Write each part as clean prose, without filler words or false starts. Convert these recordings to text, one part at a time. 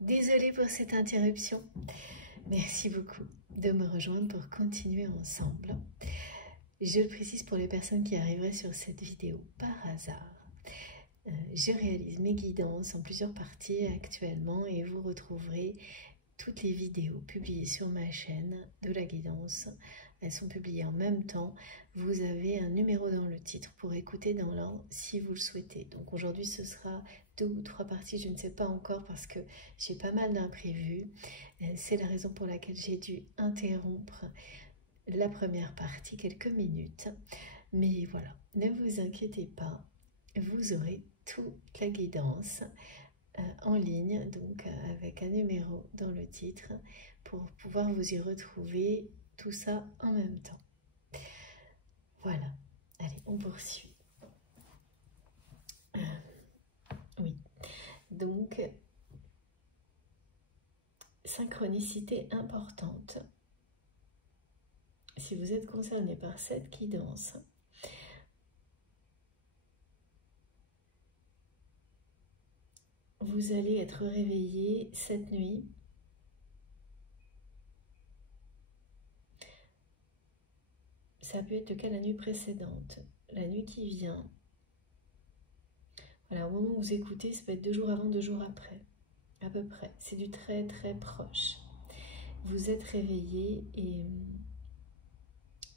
Désolée pour cette interruption. Merci beaucoup de me rejoindre pour continuer ensemble. Je le précise pour les personnes qui arriveraient sur cette vidéo par hasard. Je réalise mes guidances en plusieurs parties actuellement et vous retrouverez toutes les vidéos publiées sur ma chaîne de la guidance. Elles sont publiées en même temps. Vous avez un numéro dans le titre pour écouter dans l'ordre si vous le souhaitez. Donc aujourd'hui ce sera 2 ou 3 parties, je ne sais pas encore parce que j'ai pas mal d'imprévus. C'est la raison pour laquelle j'ai dû interrompre la première partie quelques minutes. Mais voilà, ne vous inquiétez pas, vous aurez toute la guidance en ligne, donc avec un numéro dans le titre pour pouvoir vous y retrouver, tout ça en même temps. Voilà, allez, on poursuit. Oui, donc synchronicité importante. Si vous êtes concerné par cette guidance, vous allez être réveillé cette nuit. Ça peut être le cas la nuit précédente, la nuit qui vient. Voilà, au moment où vous écoutez, ça peut être 2 jours avant, 2 jours après, à peu près. C'est du très très proche. Vous êtes réveillé et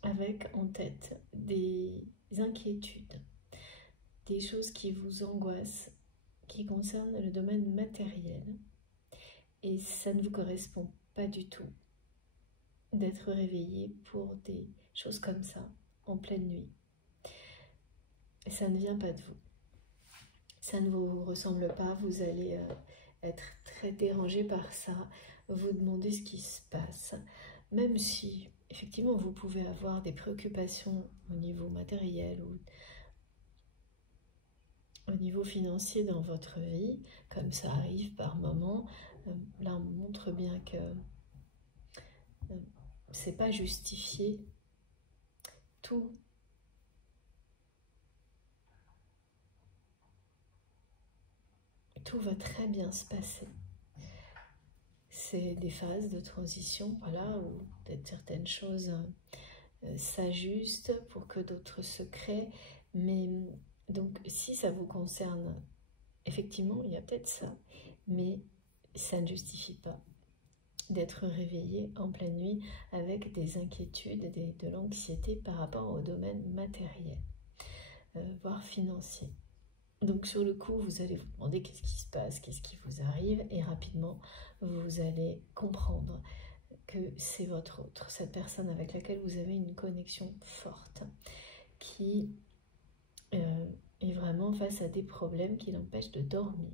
avec en tête des inquiétudes, des choses qui vous angoissent, qui concernent le domaine matériel. Et ça ne vous correspond pas du tout d'être réveillé pour des choses comme ça, en pleine nuit. Et ça ne vient pas de vous. Ça ne vous ressemble pas, vous allez être très dérangé par ça, vous demandez ce qui se passe, même si effectivement vous pouvez avoir des préoccupations au niveau matériel ou au niveau financier dans votre vie, comme ça arrive par moments. Là on montre bien que c'est pas justifié. Tout va très bien se passer. C'est des phases de transition, voilà, où peut-être certaines choses s'ajustent pour que d'autres se créent. Mais donc, si ça vous concerne, effectivement, il y a peut-être ça, mais ça ne justifie pas d'être réveillé en pleine nuit avec des inquiétudes, de l'anxiété par rapport au domaine matériel, voire financier. Donc sur le coup, vous allez vous demander qu'est-ce qui se passe, qu'est-ce qui vous arrive, et rapidement, vous allez comprendre que c'est votre autre, cette personne avec laquelle vous avez une connexion forte, qui est vraiment face à des problèmes qui l'empêchent de dormir,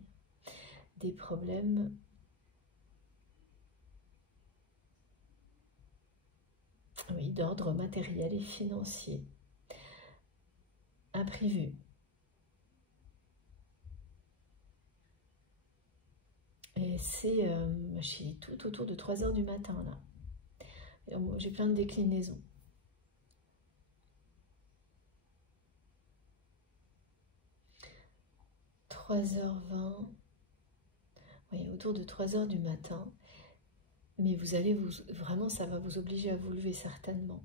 des problèmes d'ordre matériel et financier, imprévus. Et c'est tout autour de 3 h du matin, là. J'ai plein de déclinaisons. « 3h20, oui, autour de 3 h du matin. Mais vous allez vraiment, ça va vous obliger à vous lever certainement.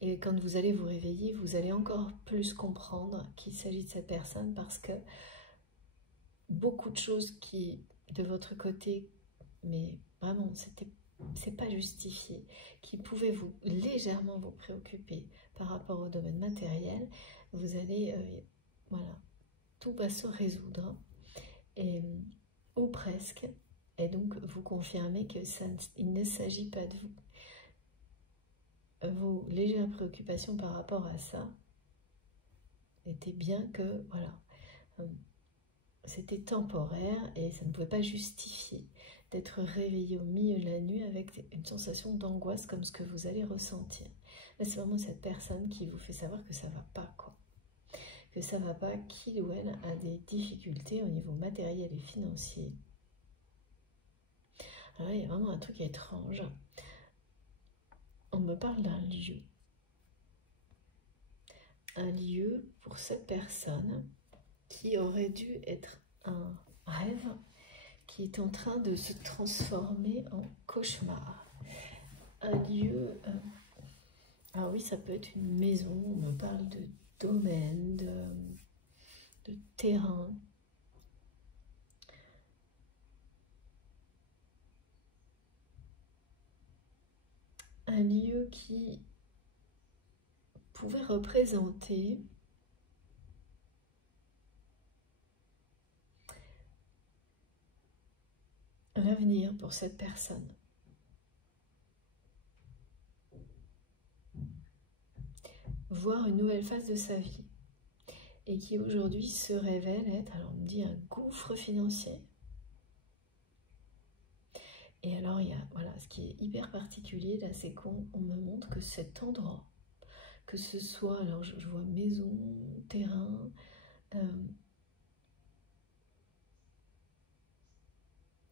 Et quand vous allez vous réveiller, vous allez encore plus comprendre qu'il s'agit de cette personne, parce que beaucoup de choses qui, de votre côté, mais vraiment, c'est pas justifié, qui pouvaient légèrement vous préoccuper par rapport au domaine matériel, vous allez, voilà, tout va se résoudre, ou presque, et donc vous confirmez que il ne s'agit pas de vous. Vos légères préoccupations par rapport à ça étaient bien que, voilà, c'était temporaire et ça ne pouvait pas justifier d'être réveillé au milieu de la nuit avec une sensation d'angoisse comme ce que vous allez ressentir. Là, c'est vraiment cette personne qui vous fait savoir que ça va pas, quoi. Que ça va pas, qu'il ou elle a des difficultés au niveau matériel et financier. Alors là, il y a vraiment un truc étrange. On me parle d'un lieu. Un lieu pour cette personne qui aurait dû être un rêve qui est en train de se transformer en cauchemar. Un lieu, ah oui, ça peut être une maison, on me parle de domaine, de terrain. Un lieu qui pouvait représenter l'avenir pour cette personne. Voir une nouvelle phase de sa vie et qui aujourd'hui se révèle être, alors on me dit, un gouffre financier. Et alors il y a, voilà, ce qui est hyper particulier là, c'est qu'on me montre que cet endroit, que ce soit, alors je vois maison, terrain,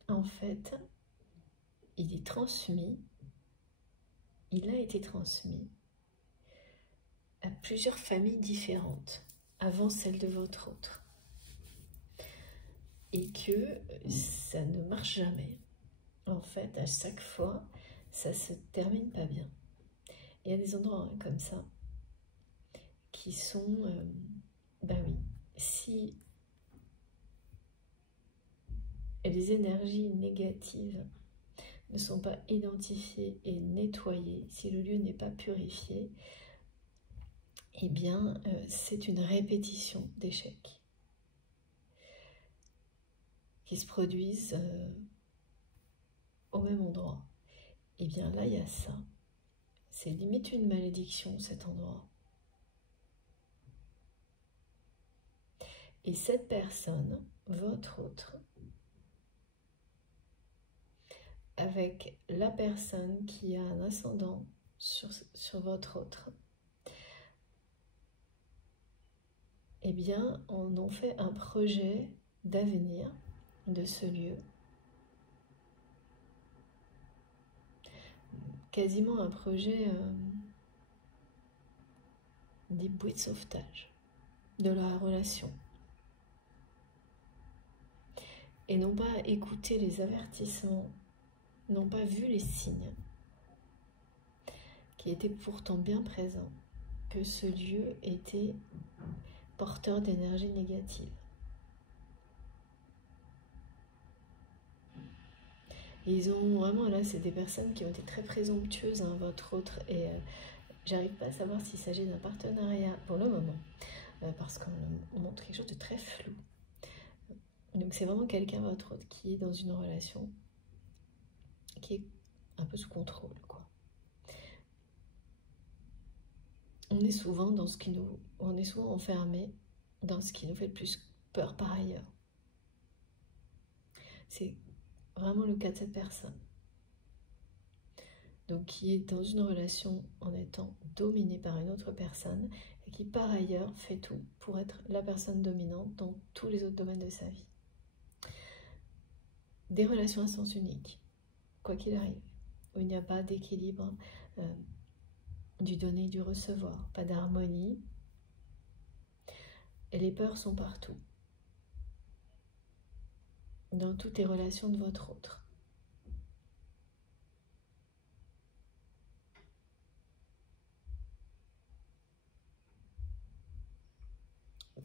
en fait, il est transmis, il a été transmis à plusieurs familles différentes avant celle de votre autre. Et que ça ne marche jamais. En fait, à chaque fois, ça se termine pas bien. Il y a des endroits comme ça qui sont, ben oui, si les énergies négatives ne sont pas identifiées et nettoyées, si le lieu n'est pas purifié, eh bien, c'est une répétition d'échecs qui se produisent au même endroit. Et bien là, il y a ça. C'est limite une malédiction, cet endroit. Et cette personne, votre autre, avec la personne qui a un ascendant sur votre autre, eh bien, on en fait un projet d'avenir de ce lieu. Quasiment un projet des bouées de sauvetage de la relation. Et n'ont pas écouté les avertissements, n'ont pas vu les signes qui étaient pourtant bien présents, que ce lieu était porteur d'énergie négative. Et ils ont vraiment, là, c'est des personnes qui ont été très présomptueuses, hein, votre autre, et j'arrive pas à savoir s'il s'agit d'un partenariat pour le moment, parce qu'on montre quelque chose de très flou. Donc c'est vraiment quelqu'un, votre autre, qui est dans une relation qui est un peu sous contrôle, quoi. On est souvent dans ce qui nous, on est souvent enfermé dans ce qui nous fait le plus peur par ailleurs. C'est vraiment le cas de cette personne. Donc qui est dans une relation en étant dominée par une autre personne et qui par ailleurs fait tout pour être la personne dominante dans tous les autres domaines de sa vie. Des relations à sens unique, quoi qu'il arrive, où il n'y a pas d'équilibre du donner et du recevoir, pas d'harmonie, et les peurs sont partout, dans toutes les relations de votre autre.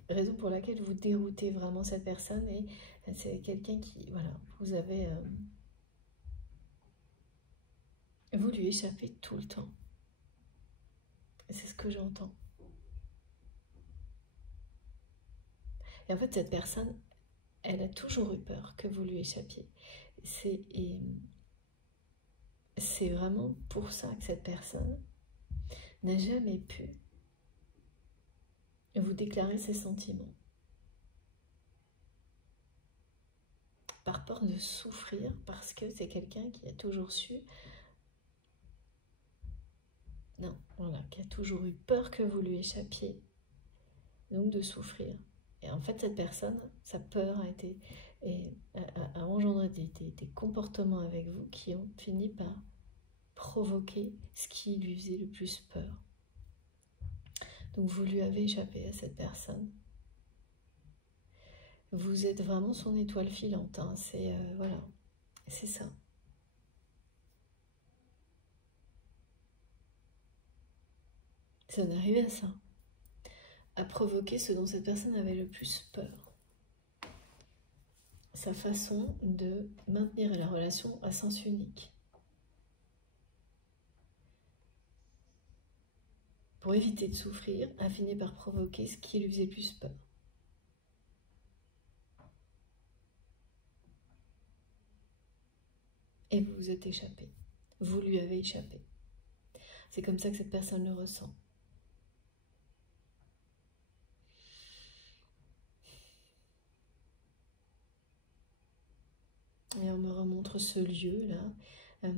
Raison pour laquelle vous déroutez vraiment cette personne, et c'est quelqu'un qui, voilà, vous avez voulu échapper tout le temps. C'est ce que j'entends. Et en fait, cette personne, elle a toujours eu peur que vous lui échappiez. C'est vraiment pour ça que cette personne n'a jamais pu vous déclarer ses sentiments. Par peur de souffrir, parce que c'est quelqu'un qui a toujours su... Non, voilà, qui a toujours eu peur que vous lui échappiez, donc de souffrir. Et en fait, cette personne, sa peur a engendré des comportements avec vous qui ont fini par provoquer ce qui lui faisait le plus peur. Donc vous lui avez échappé à cette personne. Vous êtes vraiment son étoile filante, hein. C'est voilà, c'est ça. Ça en est arrivé à ça, à provoquer ce dont cette personne avait le plus peur. Sa façon de maintenir la relation à sens unique. Pour éviter de souffrir, a fini par provoquer ce qui lui faisait le plus peur. Et vous vous êtes échappé. Vous lui avez échappé. C'est comme ça que cette personne le ressent. Et on me remontre ce lieu-là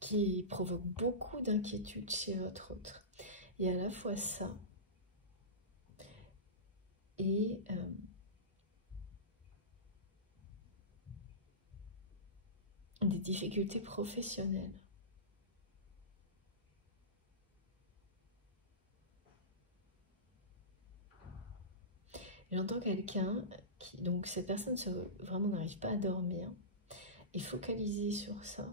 qui provoque beaucoup d'inquiétude chez votre autre. Il y a à la fois ça et des difficultés professionnelles. J'entends quelqu'un qui, donc cette personne vraiment n'arrive pas à dormir, et focaliser sur ça.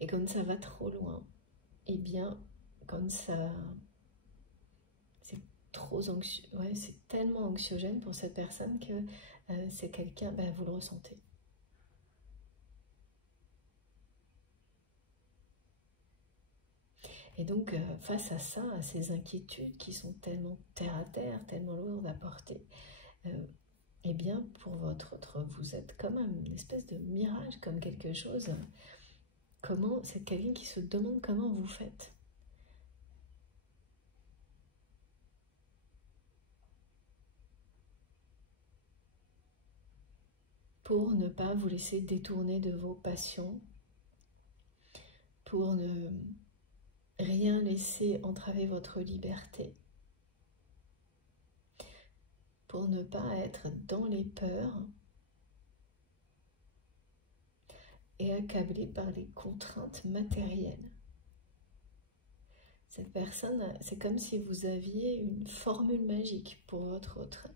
Et quand ça va trop loin, eh bien, quand ça... c'est trop anxieux, ouais, c'est tellement anxiogène pour cette personne que c'est quelqu'un, ben, vous le ressentez. Et donc, face à ça, à ces inquiétudes qui sont tellement terre à terre, tellement lourdes à porter, eh bien, pour votre autre, vous êtes comme une espèce de mirage, comme quelque chose. Comment, c'est quelqu'un qui se demande comment vous faites. Pour ne pas vous laisser détourner de vos passions, pour ne rien laisser entraver votre liberté, pour ne pas être dans les peurs et accablé par les contraintes matérielles. Cette personne, c'est comme si vous aviez une formule magique pour votre autre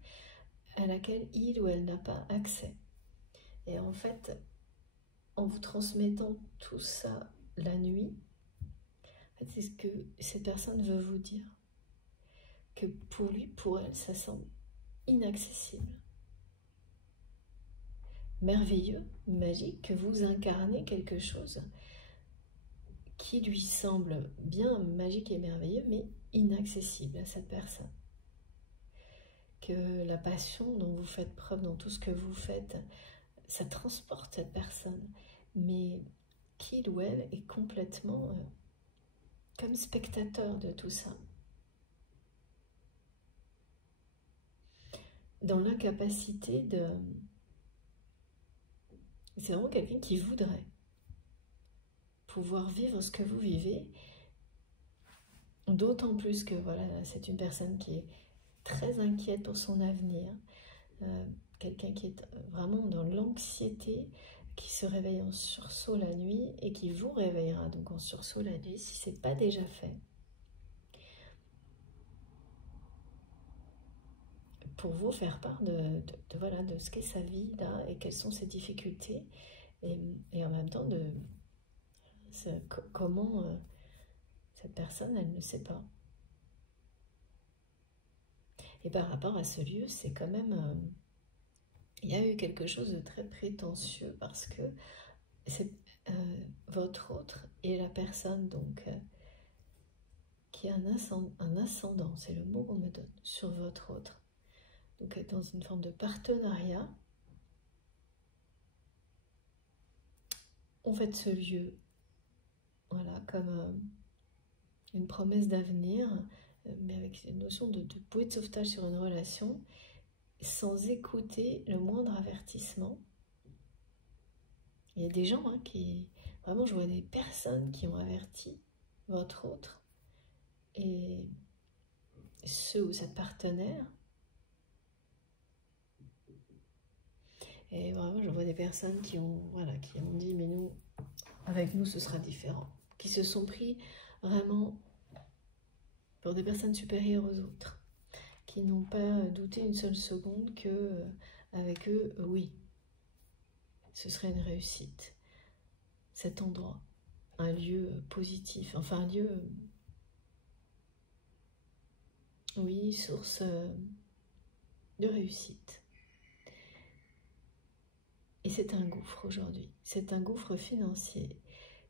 à laquelle il ou elle n'a pas accès. Et en fait, en vous transmettant tout ça la nuit, c'est ce que cette personne veut vous dire. Que pour lui, pour elle, ça semble inaccessible. Merveilleux, magique, que vous incarnez quelque chose qui lui semble bien magique et merveilleux, mais inaccessible à cette personne. Que la passion dont vous faites preuve dans tout ce que vous faites, ça transporte cette personne, mais qu'il ou elle est complètement comme spectateur de tout ça. Dans l'incapacité de... C'est vraiment quelqu'un qui voudrait pouvoir vivre ce que vous vivez, d'autant plus que voilà, c'est une personne qui est très inquiète pour son avenir, quelqu'un qui est vraiment dans l'anxiété, qui se réveille en sursaut la nuit et qui vous réveillera donc en sursaut la nuit si ce n'est pas déjà fait. Pour vous faire part voilà, de ce qu'est sa vie là et quelles sont ses difficultés et en même temps de comment cette personne elle ne sait pas. Et par rapport à ce lieu, c'est quand même il y a eu quelque chose de très prétentieux parce que c'est votre autre et la personne donc qui a un ascendant, c'est le mot qu'on me donne, sur votre autre. Donc être dans une forme de partenariat. On fait de ce lieu, voilà, comme une promesse d'avenir, mais avec une notion de bouée de sauvetage sur une relation, sans écouter le moindre avertissement. Il y a des gens qui, vraiment, je vois des personnes qui ont averti votre autre et ceux ou cette partenaire. Et vraiment, je vois des personnes qui ont dit, mais nous, avec nous, ce sera différent. qui se sont pris vraiment pour des personnes supérieures aux autres, qui n'ont pas douté une seule seconde que avec eux, oui, ce serait une réussite. Cet endroit, un lieu positif, enfin un lieu, oui, source de réussite. Et c'est un gouffre aujourd'hui, c'est un gouffre financier.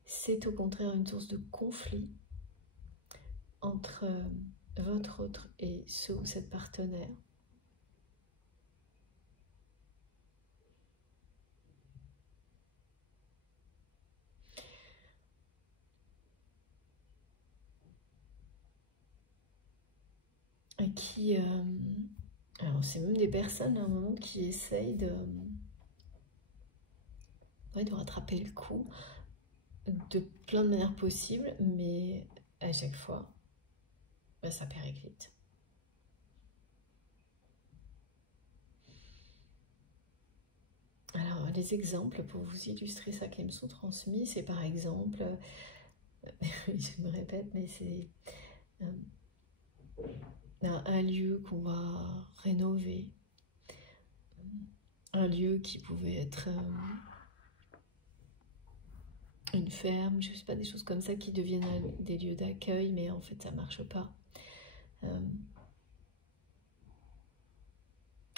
C'est au contraire une source de conflit entre votre autre et ce ou cette partenaire. Et qui... alors c'est même des personnes à un moment qui essayent de rattraper le coup de plein de manières possibles, mais à chaque fois, ça périclite. Alors, les exemples pour vous illustrer ça qui me sont transmis, c'est par exemple, je me répète, mais c'est un lieu qu'on va rénover, un lieu qui pouvait être une ferme, je sais pas, des choses comme ça qui deviennent des lieux d'accueil, mais en fait ça marche pas.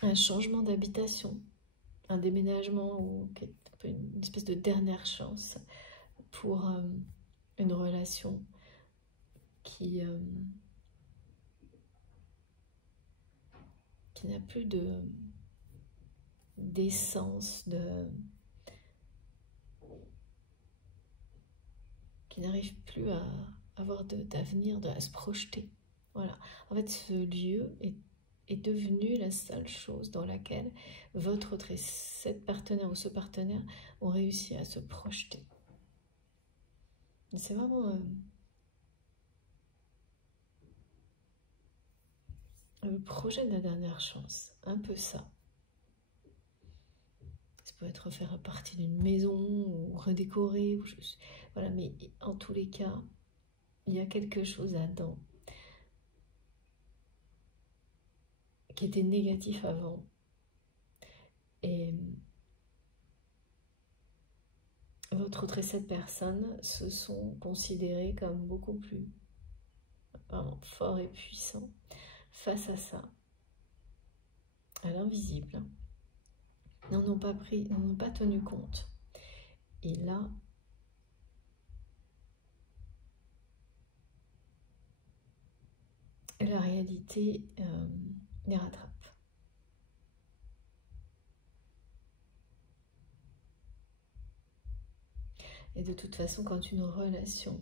Un changement d'habitation, un déménagement ou une espèce de dernière chance pour une relation qui n'a plus d'essence, qui n'arrive plus à avoir d'avenir, à se projeter. Voilà. En fait, ce lieu est devenu la seule chose dans laquelle votre autre et cette partenaire ou ce partenaire ont réussi à se projeter. C'est vraiment le projet de la dernière chance, un peu ça. Ça peut être faire partie d'une maison ou redécorer, voilà, mais en tous les cas, il y a quelque chose là-dedans qui était négatif avant. Et votre autre et cette personne se sont considérés comme beaucoup plus forts et puissants face à ça, à l'invisible. N'en ont pas tenu compte. Et là, la réalité les rattrape. Et de toute façon, quand une relation,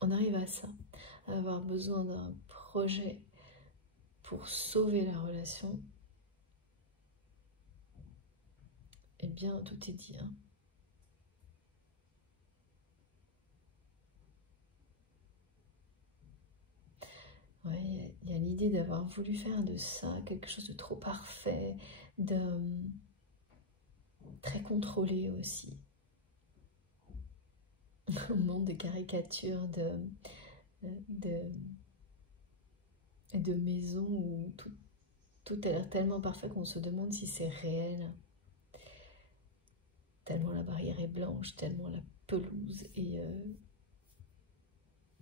on arrive à ça, à avoir besoin d'un projet pour sauver la relation, eh bien, tout est dit. Hein. Ouais, il y a l'idée d'avoir voulu faire de ça quelque chose de trop parfait, de très contrôlé aussi. Un monde de caricatures, de maisons où tout a l'air tellement parfait qu'on se demande si c'est réel. Tellement la barrière est blanche, tellement la pelouse est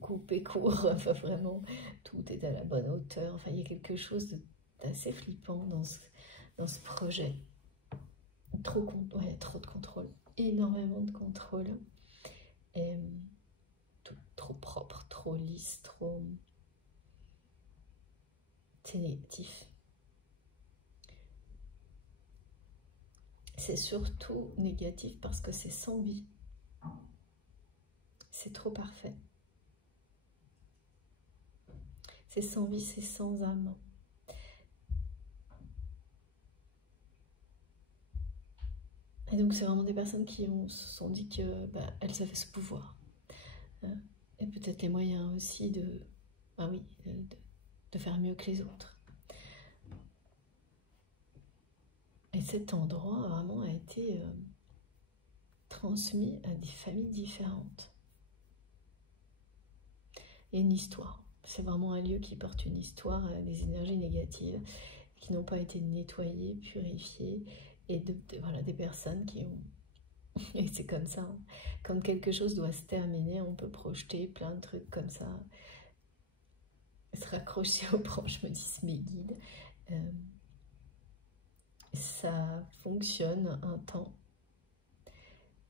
coupée court, enfin vraiment, tout est à la bonne hauteur. Enfin, il y a quelque chose d'assez flippant dans ce projet. Trop de contrôle, énormément de contrôle. Et tout trop propre, trop lisse, trop... C'est négatif. C'est surtout négatif parce que c'est sans vie. C'est trop parfait. C'est sans vie, c'est sans âme. Et donc c'est vraiment des personnes qui se sont dit que elles avaient ce pouvoir. Et peut-être les moyens aussi de faire mieux que les autres. Et cet endroit vraiment a été transmis à des familles différentes. Et une histoire. C'est vraiment un lieu qui porte une histoire, des énergies négatives qui n'ont pas été nettoyées, purifiées, et voilà, des personnes qui ont... Et c'est comme ça, hein. Quand quelque chose doit se terminer, on peut projeter plein de trucs comme ça, se raccrocher aux branches, me disent mes guides. Ça fonctionne un temps.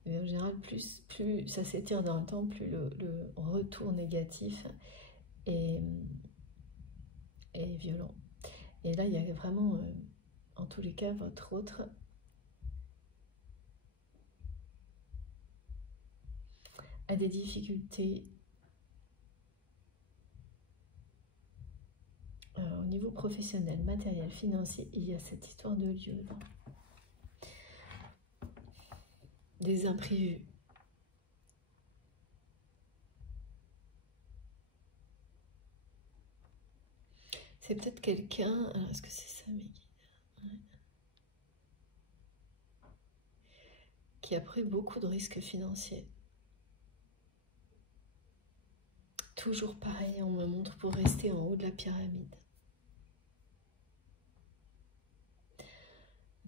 Mais en général, plus ça s'étire dans le temps, plus le retour négatif est violent. Et là, il y a vraiment, en tous les cas, votre autre a des difficultés au niveau professionnel, matériel, financier. Il y a cette histoire de lieu là. Des imprévus. C'est peut-être quelqu'un... Alors, est-ce que c'est ça, mes guides? Ouais. Qui a pris beaucoup de risques financiers. Toujours pareil, on me montre pour rester en haut de la pyramide.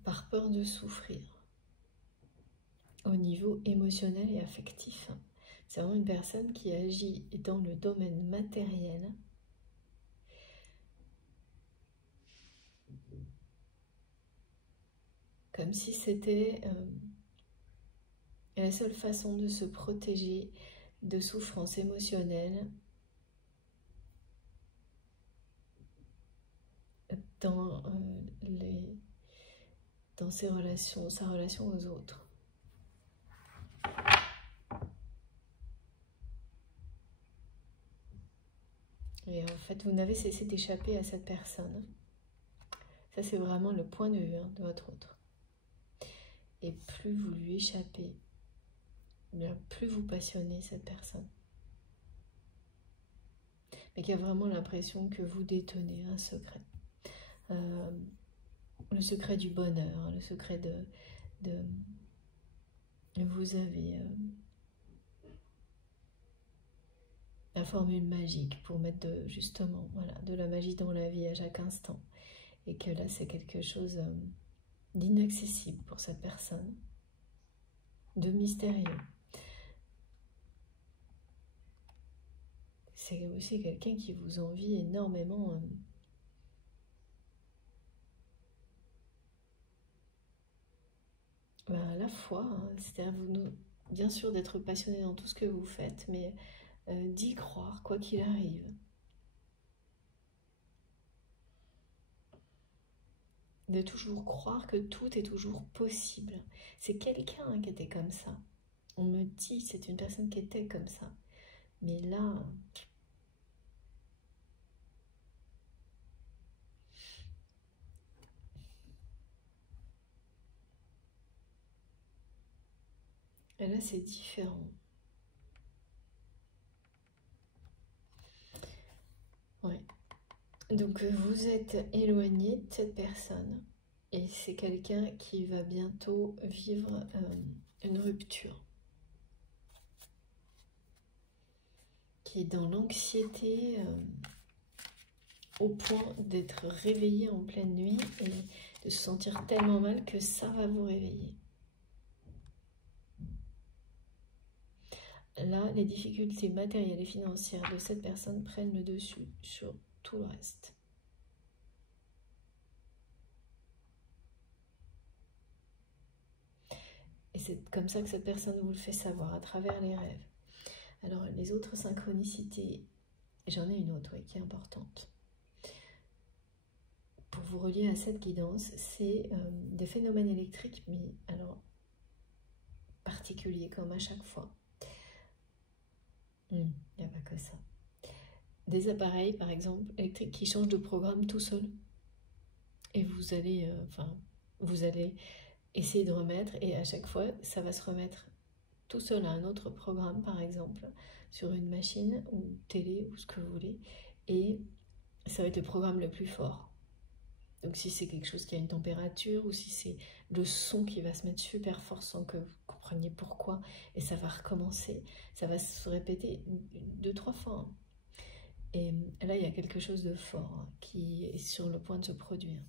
Par peur de souffrir. Au niveau émotionnel et affectif. C'est vraiment une personne qui agit dans le domaine matériel. Comme si c'était la seule façon de se protéger de souffrances émotionnelles dans, dans ses relations, sa relation aux autres. Et en fait, vous n'avez cessé d'échapper à cette personne. Ça, c'est vraiment le point de vue de votre autre. Et plus vous lui échappez, bien plus vous passionnez cette personne. Mais qui a vraiment l'impression que vous détenez un secret. Le secret du bonheur, le secret de vous avez la formule magique pour mettre justement voilà, de la magie dans la vie à chaque instant. Et que là, c'est quelque chose d'inaccessible pour cette personne, de mystérieux. C'est aussi quelqu'un qui vous envie énormément. La foi, hein, c'est-à-dire bien sûr d'être passionné dans tout ce que vous faites, mais d'y croire quoi qu'il arrive. De toujours croire que tout est toujours possible. C'est quelqu'un qui était comme ça. On me dit, c'est une personne qui était comme ça. Mais là... Et là, c'est différent. Ouais. Donc, vous êtes éloigné de cette personne. Et c'est quelqu'un qui va bientôt vivre une rupture. Qui est dans l'anxiété au point d'être réveillé en pleine nuit et de se sentir tellement mal que ça va vous réveiller. Là, les difficultés matérielles et financières de cette personne prennent le dessus sur tout le reste. Et c'est comme ça que cette personne vous le fait savoir, à travers les rêves. Alors, les autres synchronicités, j'en ai une autre, oui, qui est importante. Pour vous relier à cette guidance, c'est des phénomènes électriques, mais alors particuliers, comme à chaque fois. Il n'y a pas que ça. Des appareils, par exemple, électriques qui changent de programme tout seul. Et vous allez, vous allez essayer de remettre, et à chaque fois, ça va se remettre tout seul à un autre programme, par exemple, sur une machine ou télé ou ce que vous voulez, et ça va être le programme le plus fort. Donc si c'est quelque chose qui a une température ou si c'est le son qui va se mettre super fort sans que vous compreniez pourquoi et ça va recommencer, ça va se répéter 2-3 fois. Hein. Et là, il y a quelque chose de fort hein, qui est sur le point de se produire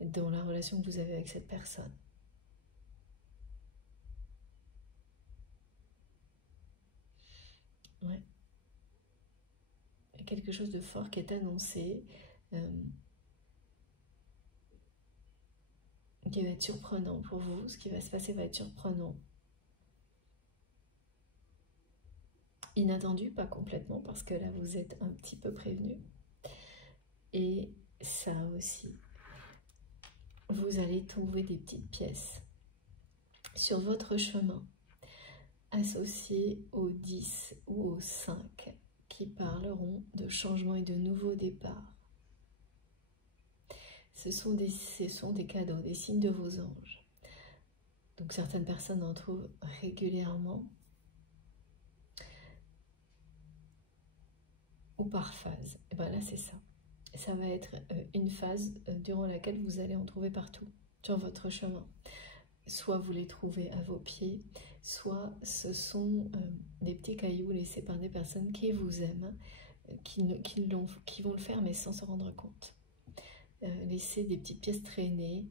dans la relation que vous avez avec cette personne. Ouais. Il y a quelque chose de fort qui est annoncé, qui va être surprenant pour vous. Ce qui va se passer va être surprenant. Inattendu, pas complètement, parce que là, vous êtes un petit peu prévenu. Et ça aussi, vous allez trouver des petites pièces sur votre chemin associées au 10 ou au 5 qui parleront de changement et de nouveaux départs. Ce sont des cadeaux, des signes de vos anges. Donc certaines personnes en trouvent régulièrement ou par phase. Et bien là c'est ça. Ça va être une phase durant laquelle vous allez en trouver partout sur votre chemin. Soit vous les trouvez à vos pieds, soit ce sont des petits cailloux laissés par des personnes qui vous aiment, qui vont le faire mais sans se rendre compte. Laisser des petites pièces traîner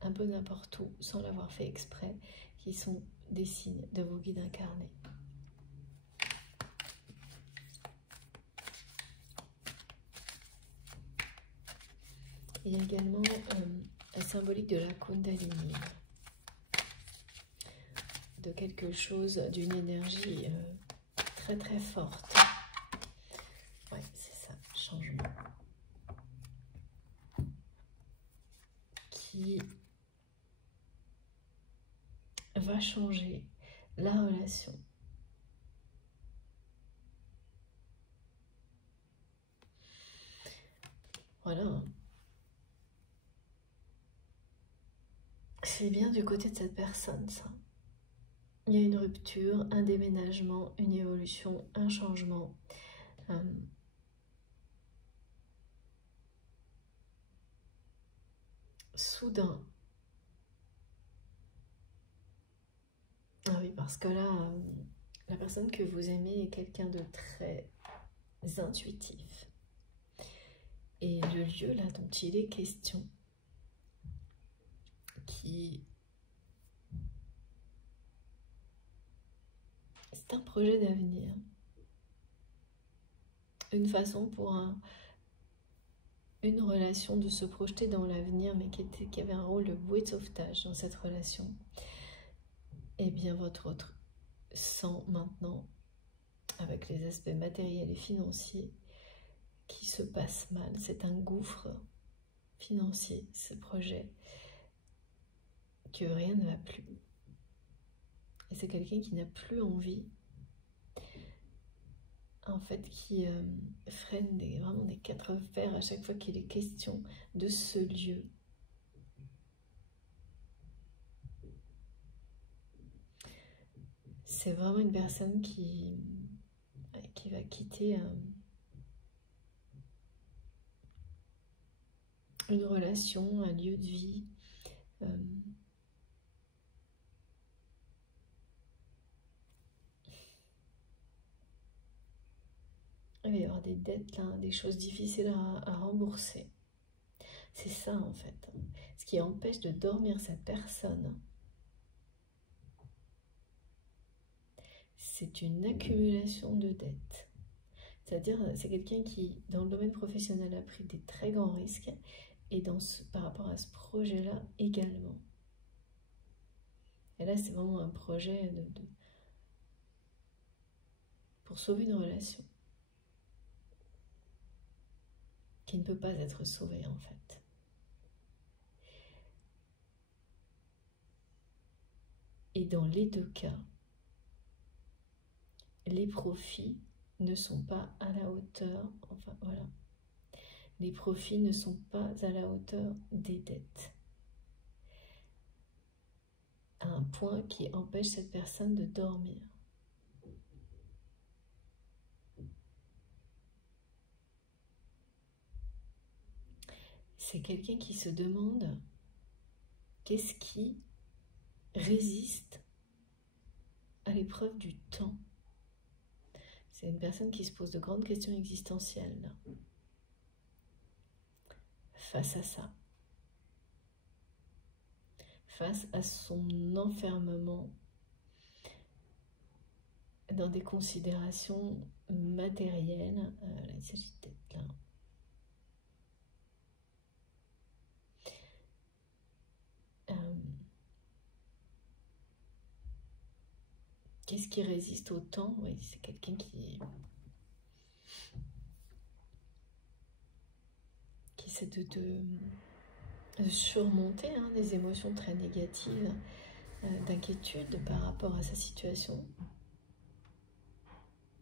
un peu n'importe où sans l'avoir fait exprès, qui sont des signes de vos guides incarnés. Il y a également la symbolique de la Kundalini, de quelque chose, d'une énergie très très forte. Ouais, c'est ça, changement. Qui va changer la relation. Voilà. C'est bien du côté de cette personne, ça. Il y a une rupture, un déménagement, une évolution, un changement. Soudain. Ah oui, parce que là, la personne que vous aimez est quelqu'un de très intuitif. Et le lieu là dont il est question, c'est un projet d'avenir. Une façon pour une relation de se projeter dans l'avenir, mais qui avait un rôle de bouée de sauvetage dans cette relation. Et bien votre autre sent maintenant, avec les aspects matériels et financiers, qui se passe mal. C'est un gouffre financier, ce projet, que rien ne va plus. Et c'est quelqu'un qui n'a plus envie, en fait, qui freine vraiment des 4 fers à chaque fois qu'il est question de ce lieu. C'est vraiment une personne qui va quitter une relation, un lieu de vie. Il va y avoir des dettes là, des choses difficiles à rembourser. C'est ça en fait. Ce qui empêche de dormir cette personne, c'est une accumulation de dettes. C'est-à-dire, c'est quelqu'un qui, dans le domaine professionnel, a pris des très grands risques et par rapport à ce projet-là également. Et là, c'est vraiment un projet pour sauver une relation qui ne peut pas être sauvée en fait. Et dans les deux cas, les profits ne sont pas à la hauteur, enfin voilà, les profits ne sont pas à la hauteur des dettes. À un point qui empêche cette personne de dormir. c'est quelqu'un qui se demande qu'est-ce qui résiste à l'épreuve du temps. C'est une personne qui se pose de grandes questions existentielles là, face à ça, face à son enfermement dans des considérations matérielles. Là, il s'agit d'être là. Qu'est-ce qui résiste au temps? Oui, c'est quelqu'un qui essaie de surmonter des émotions très négatives, d'inquiétude par rapport à sa situation,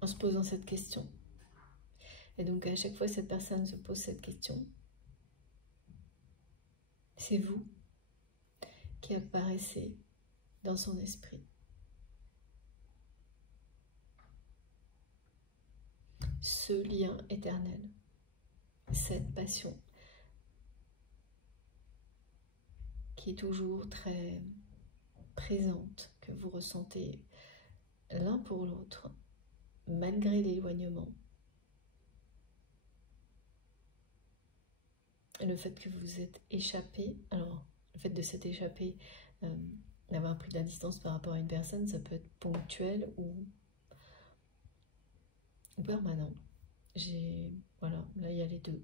en se posant cette question. Et donc à chaque fois que cette personne se pose cette question, c'est vous qui apparaissez dans son esprit. Ce lien éternel, cette passion qui est toujours très présente, que vous ressentez l'un pour l'autre, malgré l'éloignement. Le fait que vous êtes échappé, alors le fait de s'être échappé, d'avoir pris de la distance par rapport à une personne, ça peut être ponctuel ou permanent. Voilà, là il y a les deux.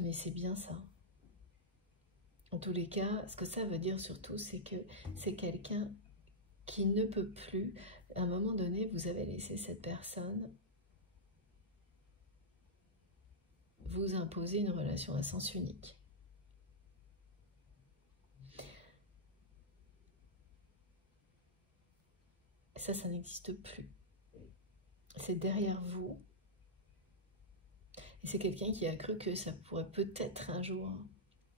Mais c'est bien ça. En tous les cas, ce que ça veut dire surtout, c'est que c'est quelqu'un qui ne peut plus. À un moment donné, vous avez laissé cette personne vous imposer une relation à sens unique. Ça n'existe plus. C'est derrière vous. Et c'est quelqu'un qui a cru que ça pourrait peut-être un jour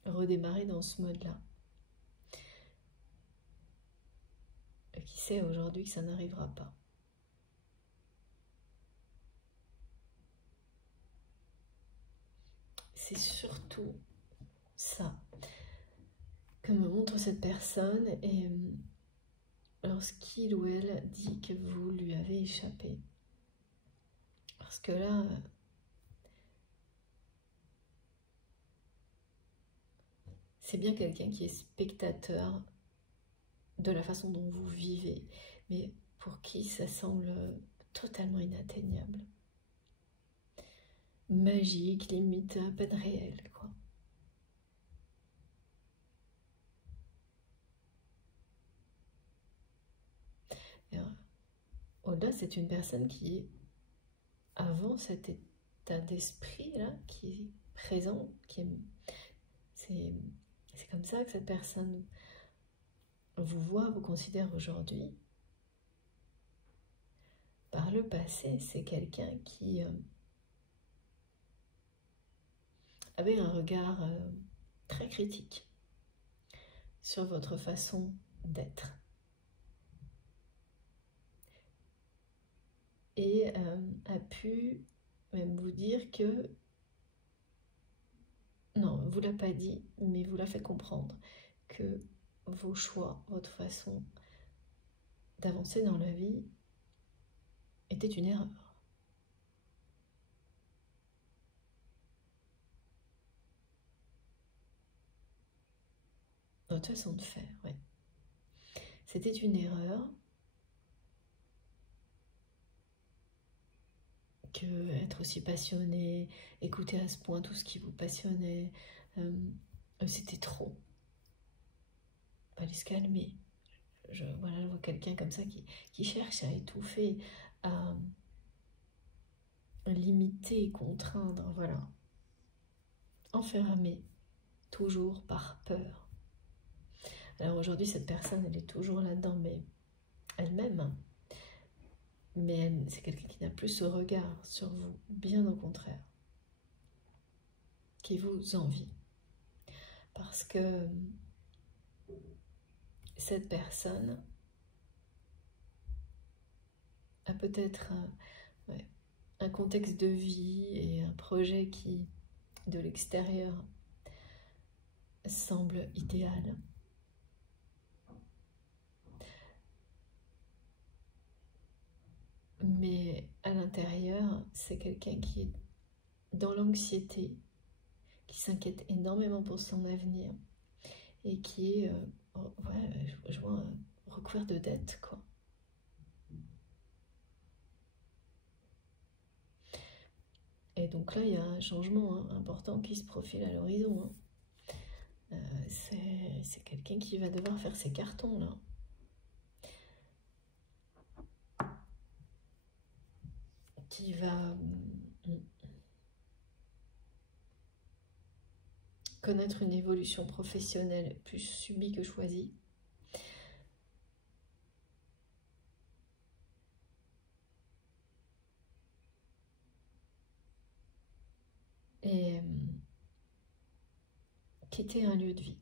redémarrer dans ce mode-là. Et qui sait aujourd'hui que ça n'arrivera pas. C'est surtout ça que me montre cette personne, et lorsqu'il ou elle dit que vous lui avez échappé. Parce que là, c'est bien quelqu'un qui est spectateur de la façon dont vous vivez, mais pour qui ça semble totalement inatteignable. Magique, limite à peine réel, quoi. Au-delà, c'est une personne qui est avant cet état d'esprit-là, qui est présent, c'est comme ça que cette personne vous voit, vous considère aujourd'hui. Par le passé, c'est quelqu'un qui avait un regard très critique sur votre façon d'être. Et a pu même vous dire que, non, vous l'a pas dit, mais vous l'a fait comprendre, que vos choix, votre façon d'avancer dans la vie était une erreur. Votre façon de faire, oui. C'était une erreur, que être aussi passionné, écouter à ce point tout ce qui vous passionnait, c'était trop. Il fallait se calmer. Voilà, je vois quelqu'un comme ça qui cherche à étouffer, à limiter, contraindre, voilà. Enfermer, toujours par peur. Alors aujourd'hui, cette personne, elle est toujours là-dedans, mais elle-même. Mais c'est quelqu'un qui n'a plus ce regard sur vous, bien au contraire, qui vous envie. Parce que cette personne a peut-être un contexte de vie et un projet qui de l'extérieur semble idéal. Mais à l'intérieur, c'est quelqu'un qui est dans l'anxiété, qui s'inquiète énormément pour son avenir et qui est, ouais, je vois, recouvert de dettes, quoi. Et donc là, il y a un changement important qui se profile à l'horizon. C'est quelqu'un qui va devoir faire ses cartons, là. Qui va connaître une évolution professionnelle plus subie que choisie. Et quitter un lieu de vie.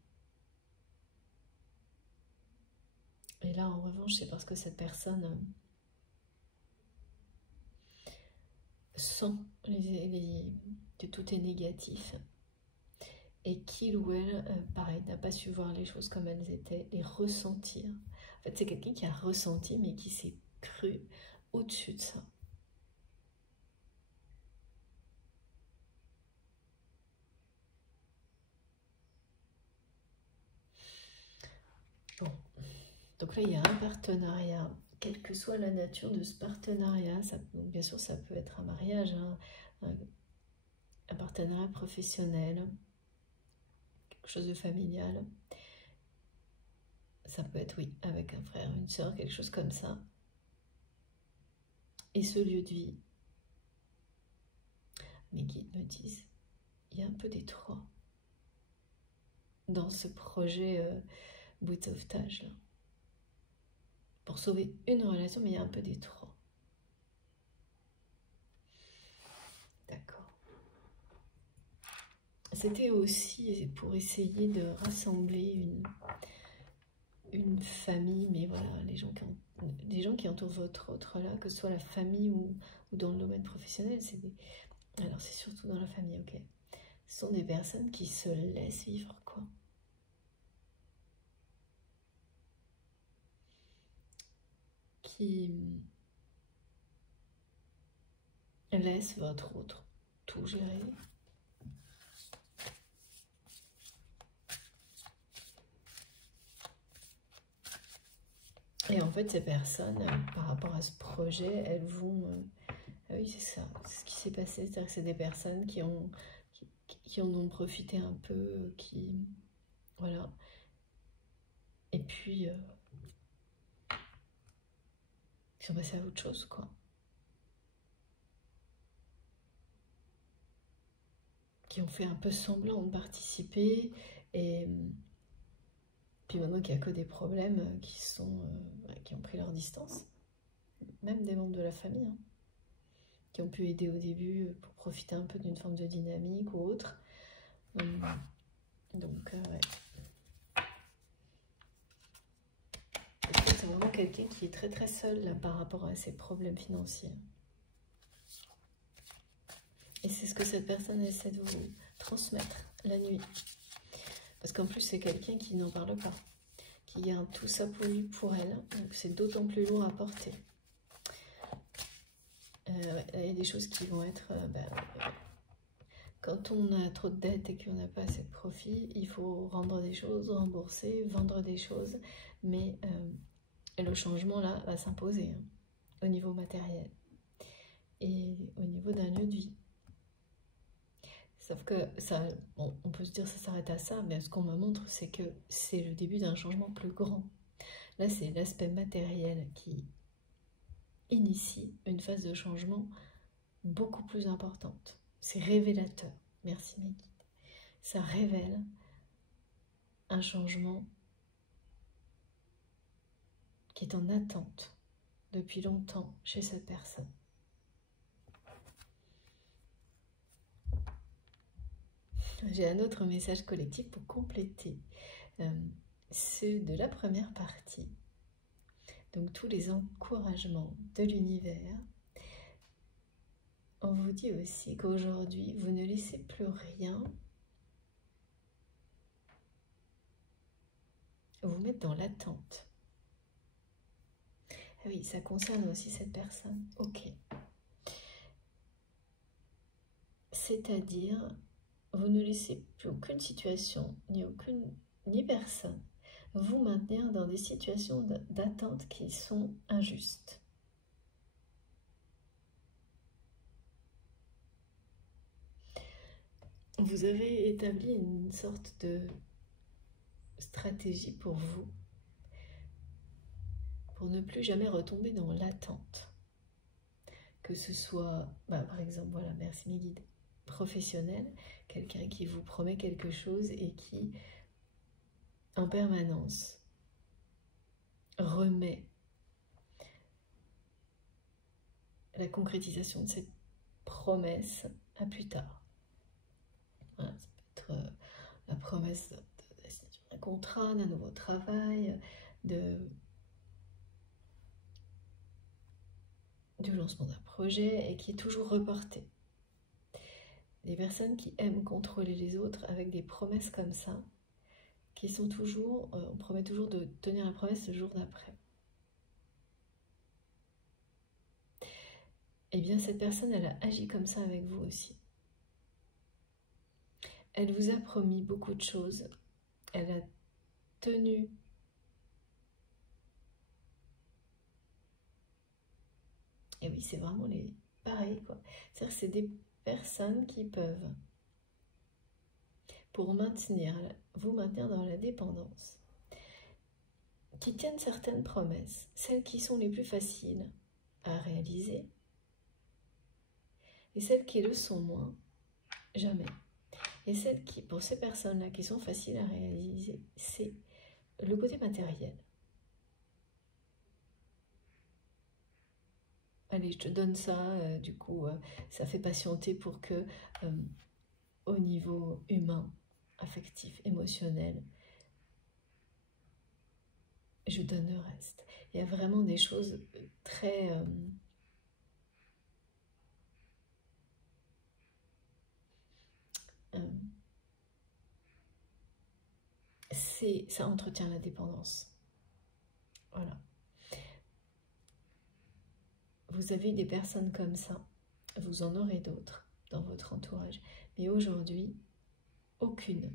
Et là, en revanche, c'est parce que cette personne sent que tout est négatif et qu'il ou elle, pareil, n'a pas su voir les choses comme elles étaient, les ressentir. En fait, c'est quelqu'un qui a ressenti, mais qui s'est cru au-dessus de ça. Bon, donc là, il y a un partenariat. Quelle que soit la nature de ce partenariat, donc bien sûr, ça peut être un mariage, un partenariat professionnel, quelque chose de familial. Ça peut être, oui, avec un frère, une soeur, quelque chose comme ça. Et ce lieu de vie, mes guides me disent, il y a un peu des trois dans ce projet bout de sauvetage, là. Pour sauver une relation, mais il y a un peu des trois. D'accord. C'était aussi pour essayer de rassembler une famille, mais voilà, les gens qui entourent votre autre là, que ce soit la famille ou dans le domaine professionnel, alors c'est surtout dans la famille, ok. Ce sont des personnes qui se laissent vivre, quoi. Qui laissent votre autre tout gérer. Et en fait, ces personnes, par rapport à ce projet, elles vont... ah oui, c'est ça, c'est ce qui s'est passé. C'est-à-dire que c'est des personnes qui en ont profité un peu, qui... Voilà. Et puis... ils sont passés à autre chose, quoi. Qui ont fait un peu semblant de participer. Et puis maintenant qu'il n'y a que des problèmes qui ont pris leur distance. Même des membres de la famille, hein, qui ont pu aider au début pour profiter un peu d'une forme de dynamique ou autre. Donc, ouais. C'est vraiment quelqu'un qui est très très seul là, par rapport à ses problèmes financiers. Et c'est ce que cette personne essaie de vous transmettre la nuit. Parce qu'en plus, c'est quelqu'un qui n'en parle pas, qui garde tout ça pour lui, pour elle. Donc c'est d'autant plus lourd à porter. Il y a des choses qui vont être... quand on a trop de dettes et qu'on n'a pas assez de profit, il faut rendre des choses, rembourser, vendre des choses. Mais le changement, là, va s'imposer, hein, au niveau matériel et au niveau d'un lieu de vie. Sauf que ça, bon, on peut se dire que ça s'arrête à ça, mais ce qu'on me montre, c'est que c'est le début d'un changement plus grand. Là, c'est l'aspect matériel qui initie une phase de changement beaucoup plus importante. C'est révélateur. Merci mes guides. Ça révèle un changement qui est en attente depuis longtemps chez cette personne. J'ai un autre message collectif pour compléter ceux de la première partie. Donc tous les encouragements de l'univers on vous dit aussi qu'aujourd'hui, vous ne laissez plus rien vous mettre dans l'attente. Ah oui, ça concerne aussi cette personne. Ok. C'est-à-dire, vous ne laissez plus aucune situation, ni personne, vous maintenir dans des situations d'attente qui sont injustes. Vous avez établi une sorte de stratégie pour vous, pour ne plus jamais retomber dans l'attente. Que ce soit, par exemple, voilà, merci mes guides, professionnel, quelqu'un qui vous promet quelque chose et qui, en permanence, remet la concrétisation de cette promesse à plus tard. Voilà, ça peut être la promesse de la signature d'un contrat, d'un nouveau travail, du lancement d'un projet et qui est toujours reporté. Des personnes qui aiment contrôler les autres avec des promesses comme ça, qui sont toujours, on promet toujours de tenir la promesse le jour d'après. Eh bien, cette personne, elle a agi comme ça avec vous aussi. Elle vous a promis beaucoup de choses. Elle a tenu et oui, c'est vraiment pareil, quoi. C'est-à-dire que c'est des personnes qui peuvent, pour vous maintenir dans la dépendance, qui tiennent certaines promesses, celles qui sont les plus faciles à réaliser, et celles qui le sont moins, jamais. Et celles qui, pour ces personnes-là, qui sont faciles à réaliser, c'est le côté matériel. Allez, je te donne ça, du coup, ça fait patienter pour que, au niveau humain, affectif, émotionnel, je donne le reste. Il y a vraiment des choses très... ça entretient la dépendance. Voilà. Vous avez des personnes comme ça, vous en aurez d'autres dans votre entourage. Mais aujourd'hui, aucune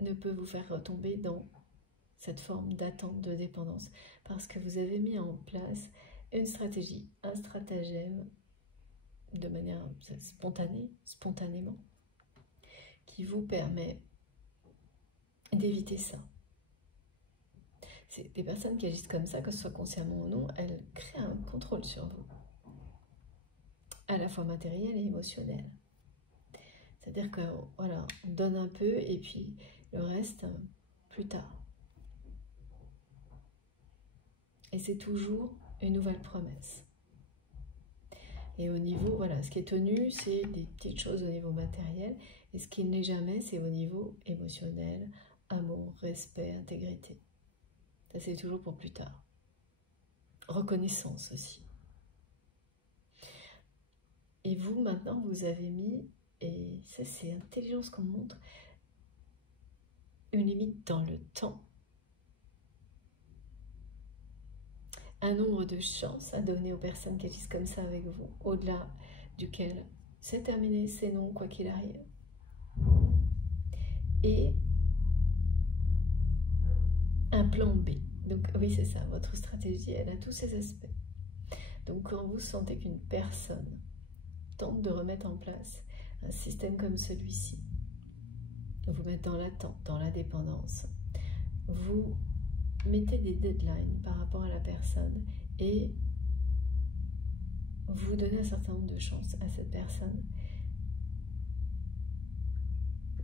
ne peut vous faire retomber dans cette forme d'attente de dépendance. Parce que vous avez mis en place une stratégie, un stratagème de manière spontanément, qui vous permet d'éviter ça. C'est des personnes qui agissent comme ça, que ce soit consciemment ou non, elles créent un contrôle sur vous, à la fois matériel et émotionnel. C'est-à-dire que voilà, on donne un peu et puis le reste plus tard. Et c'est toujours une nouvelle promesse. Et au niveau, voilà, ce qui est tenu, c'est des petites choses au niveau matériel. Et ce qui ne l'est jamais, c'est au niveau émotionnel, amour, respect, intégrité. Ça, c'est toujours pour plus tard. Reconnaissance aussi. Et vous, maintenant, vous avez mis, et ça c'est intelligence qu'on montre, une limite dans le temps. Un nombre de chances à donner aux personnes qui agissent comme ça avec vous, au-delà duquel c'est terminé, c'est non, quoi qu'il arrive. Et un plan B. Donc oui, c'est ça, votre stratégie, elle a tous ces aspects. Donc quand vous sentez qu'une personne tente de remettre en place un système comme celui-ci, vous mettre dans l'attente, dans la dépendance, vous mettez des deadlines par rapport à la personne et vous donnez un certain nombre de chances à cette personne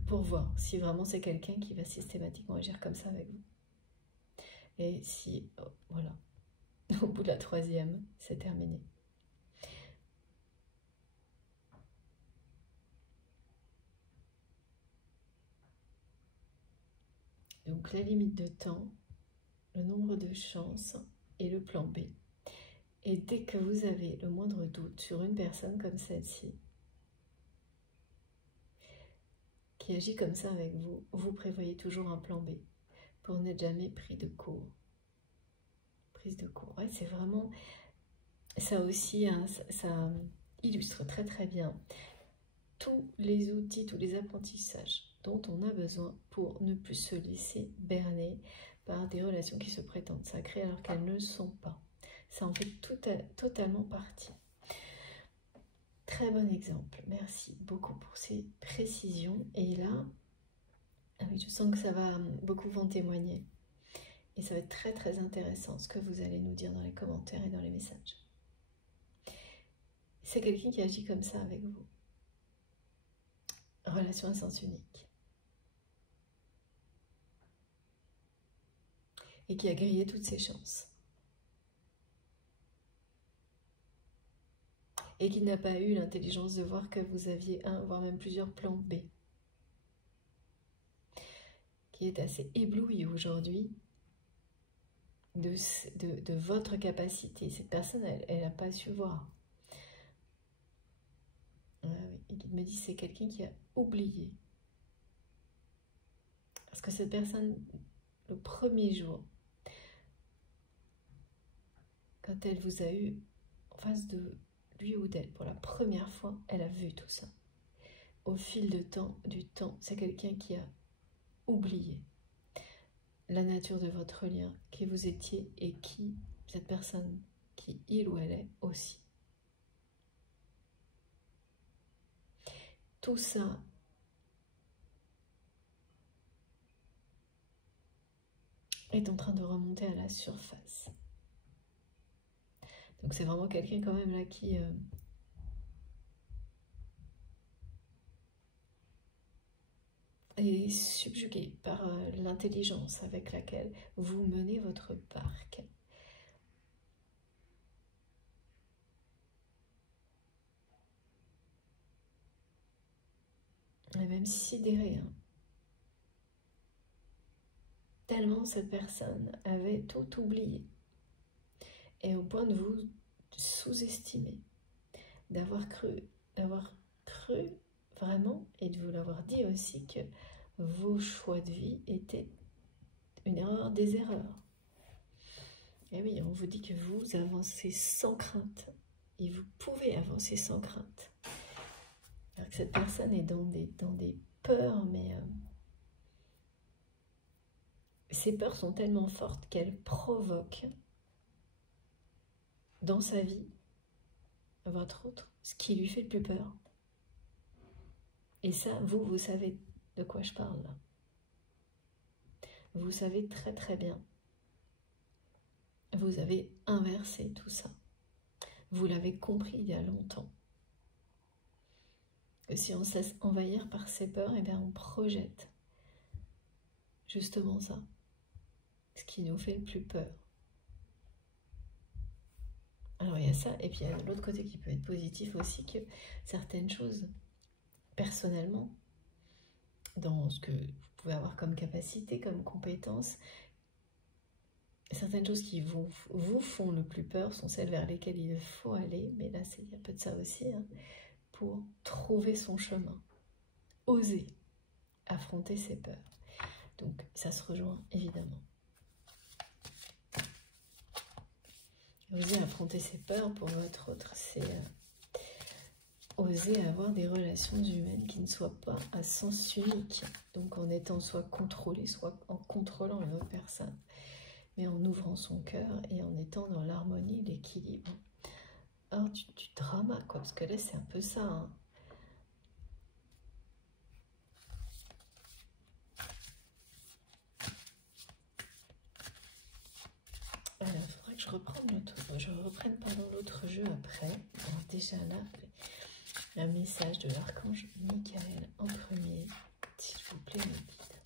pour voir si vraiment c'est quelqu'un qui va systématiquement agir comme ça avec vous. Et si, voilà, au bout de la troisième, c'est terminé. Donc la limite de temps, le nombre de chances et le plan B. Et dès que vous avez le moindre doute sur une personne comme celle-ci, qui agit comme ça avec vous, vous prévoyez toujours un plan B pour n'être jamais pris de court. Prise de court, ouais, c'est vraiment... Ça aussi, hein, ça illustre très très bien tous les outils, tous les apprentissages dont on a besoin pour ne plus se laisser berner par des relations qui se prétendent sacrées alors qu'elles ne sont pas. Ça en fait totalement partie. Très bon exemple. Merci beaucoup pour ces précisions. Et là, ah oui, je sens que ça va beaucoup vous en témoigner. Et ça va être très très intéressant ce que vous allez nous dire dans les commentaires et dans les messages. C'est quelqu'un qui agit comme ça avec vous. Relation à sens unique. Et qui a grillé toutes ses chances. Et qui n'a pas eu l'intelligence de voir que vous aviez un, voire même plusieurs plans B. Qui est assez ébloui aujourd'hui de votre capacité. Cette personne, elle n'a pas su voir. Et qui me dit c'est quelqu'un qui a oublié. Parce que cette personne, le premier jour, quand elle vous a eu en face de lui ou d'elle pour la première fois, elle a vu tout ça. Au fil du temps, c'est quelqu'un qui a oublié la nature de votre lien, qui vous étiez et qui, cette personne, qui il ou elle est aussi. Tout ça est en train de remonter à la surface. Donc c'est vraiment quelqu'un quand même là qui est subjugué par l'intelligence avec laquelle vous menez votre barque. Et même sidéré, hein. Tellement cette personne avait tout oublié. Et au point de vous sous-estimer, d'avoir cru vraiment, et de vous l'avoir dit aussi que vos choix de vie étaient une erreur des erreurs. Et oui, on vous dit que vous avancez sans crainte, et vous pouvez avancer sans crainte. Alors que cette personne est dans des peurs, mais ces peurs sont tellement fortes qu'elles provoquent dans sa vie, votre autre, ce qui lui fait le plus peur. Et ça, vous savez de quoi je parle là. Vous savez très très bien. Vous avez inversé tout ça. Vous l'avez compris il y a longtemps. Que si on se laisse envahir par ces peurs, eh bien on projette justement ça. Ce qui nous fait le plus peur. Alors il y a ça, et puis il y a l'autre côté qui peut être positif aussi, que certaines choses, personnellement, dans ce que vous pouvez avoir comme capacité, comme compétence, certaines choses qui vous font le plus peur sont celles vers lesquelles il faut aller, mais là il y a peu de ça aussi, hein, pour trouver son chemin, oser affronter ses peurs. Donc ça se rejoint évidemment. Oser affronter ses peurs pour votre autre, c'est oser avoir des relations humaines qui ne soient pas à sens unique. Donc en étant soit contrôlé, soit en contrôlant une autre personne. Mais en ouvrant son cœur et en étant dans l'harmonie, l'équilibre. Alors du drama, quoi, parce que là c'est un peu ça. Hein. Alors, il faudrait que je reprenne l'autre jeu après. Alors déjà là, un message de l'archange Michael en premier, s'il vous plaît, me guide.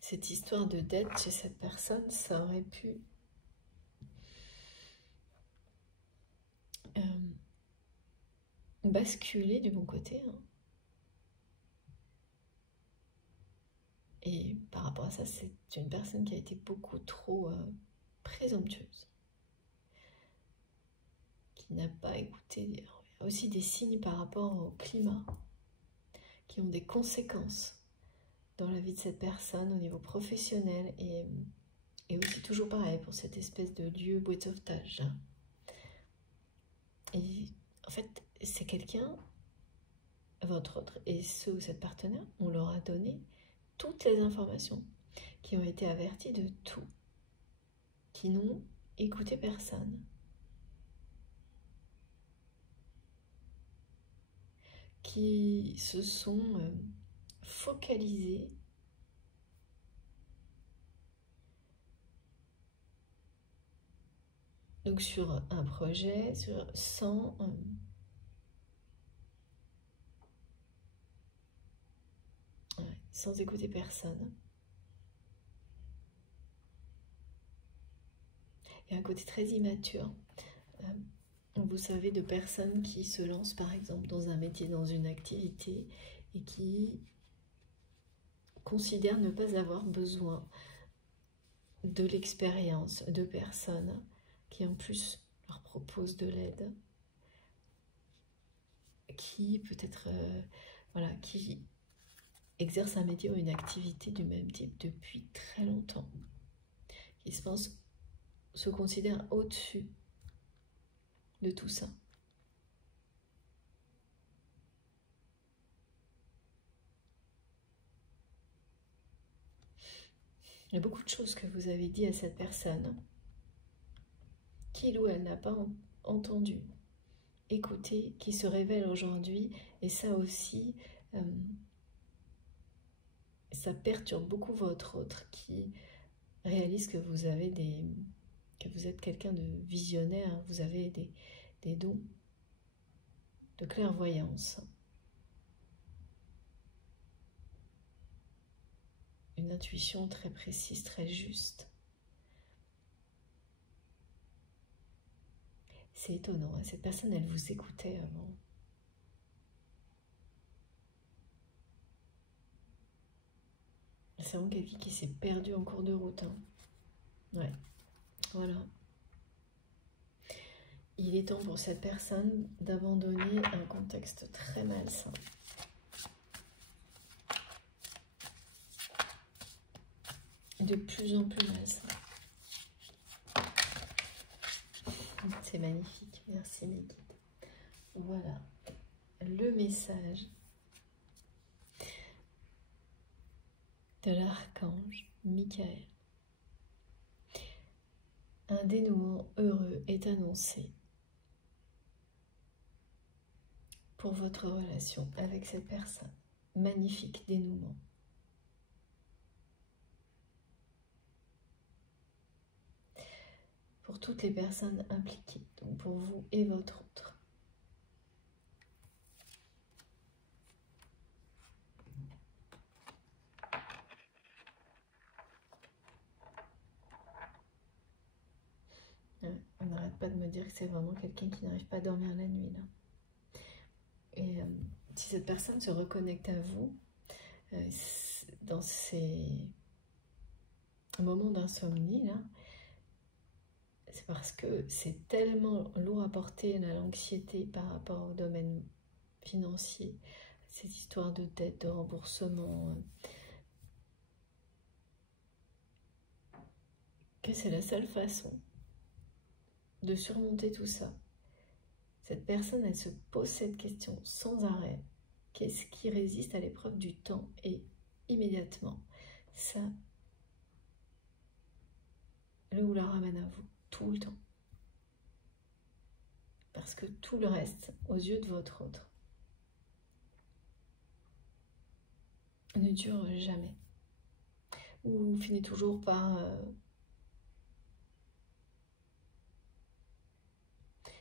Cette histoire de dette chez cette personne, ça aurait pu basculer du bon côté. Hein. Et par rapport à ça, c'est une personne qui a été beaucoup trop présomptueuse. qui n'a pas écouté. Il y a aussi des signes par rapport au climat qui ont des conséquences dans la vie de cette personne au niveau professionnel et aussi toujours pareil pour cette espèce de lieu boîte de sauvetage. Et en fait, c'est quelqu'un, votre autre, et cette partenaire, on leur a donné toutes les informations, qui ont été avertis de tout, qui n'ont écouté personne, qui se sont focalisés donc sur un projet, sans écouter personne. Il y a un côté très immature. Vous savez, de personnes qui se lancent par exemple dans un métier, dans une activité et qui considèrent ne pas avoir besoin de l'expérience de personnes qui en plus leur proposent de l'aide, qui peut-être voilà, qui exercent un métier ou une activité du même type depuis très longtemps, qui se considèrent au-dessus de tout ça. Il y a beaucoup de choses que vous avez dit à cette personne qu'il ou elle n'a pas entendu, écouté, qui se révèle aujourd'hui, et ça aussi, ça perturbe beaucoup votre autre qui réalise que vous avez que vous êtes quelqu'un de visionnaire, vous avez des dons de clairvoyance, une intuition très précise, très juste. C'est étonnant, hein, cette personne, elle vous écoutait avant. C'est vraiment quelqu'un qui s'est perdu en cours de route. Hein. Ouais, voilà. Il est temps pour cette personne d'abandonner un contexte très malsain. De plus en plus malsain. C'est magnifique, merci mes guides. Voilà, le message de l'archange Michael. Un dénouement heureux est annoncé pour votre relation avec cette personne. Magnifique dénouement. Pour toutes les personnes impliquées, donc pour vous et votre autre. On n'arrête pas de me dire que c'est vraiment quelqu'un qui n'arrive pas à dormir la nuit là. Et si cette personne se reconnecte à vous dans ces moments d'insomnie là, c'est parce que c'est tellement lourd à porter l'anxiété par rapport au domaine financier, cette histoire de dette, de remboursement, que c'est la seule façon de surmonter tout ça. Cette personne, elle se pose cette question sans arrêt. Qu'est-ce qui résiste à l'épreuve du temps? Et immédiatement, ça le ou la ramène à vous, tout le temps. Parce que tout le reste, aux yeux de votre autre, ne dure jamais. Ou vous finissez toujours par...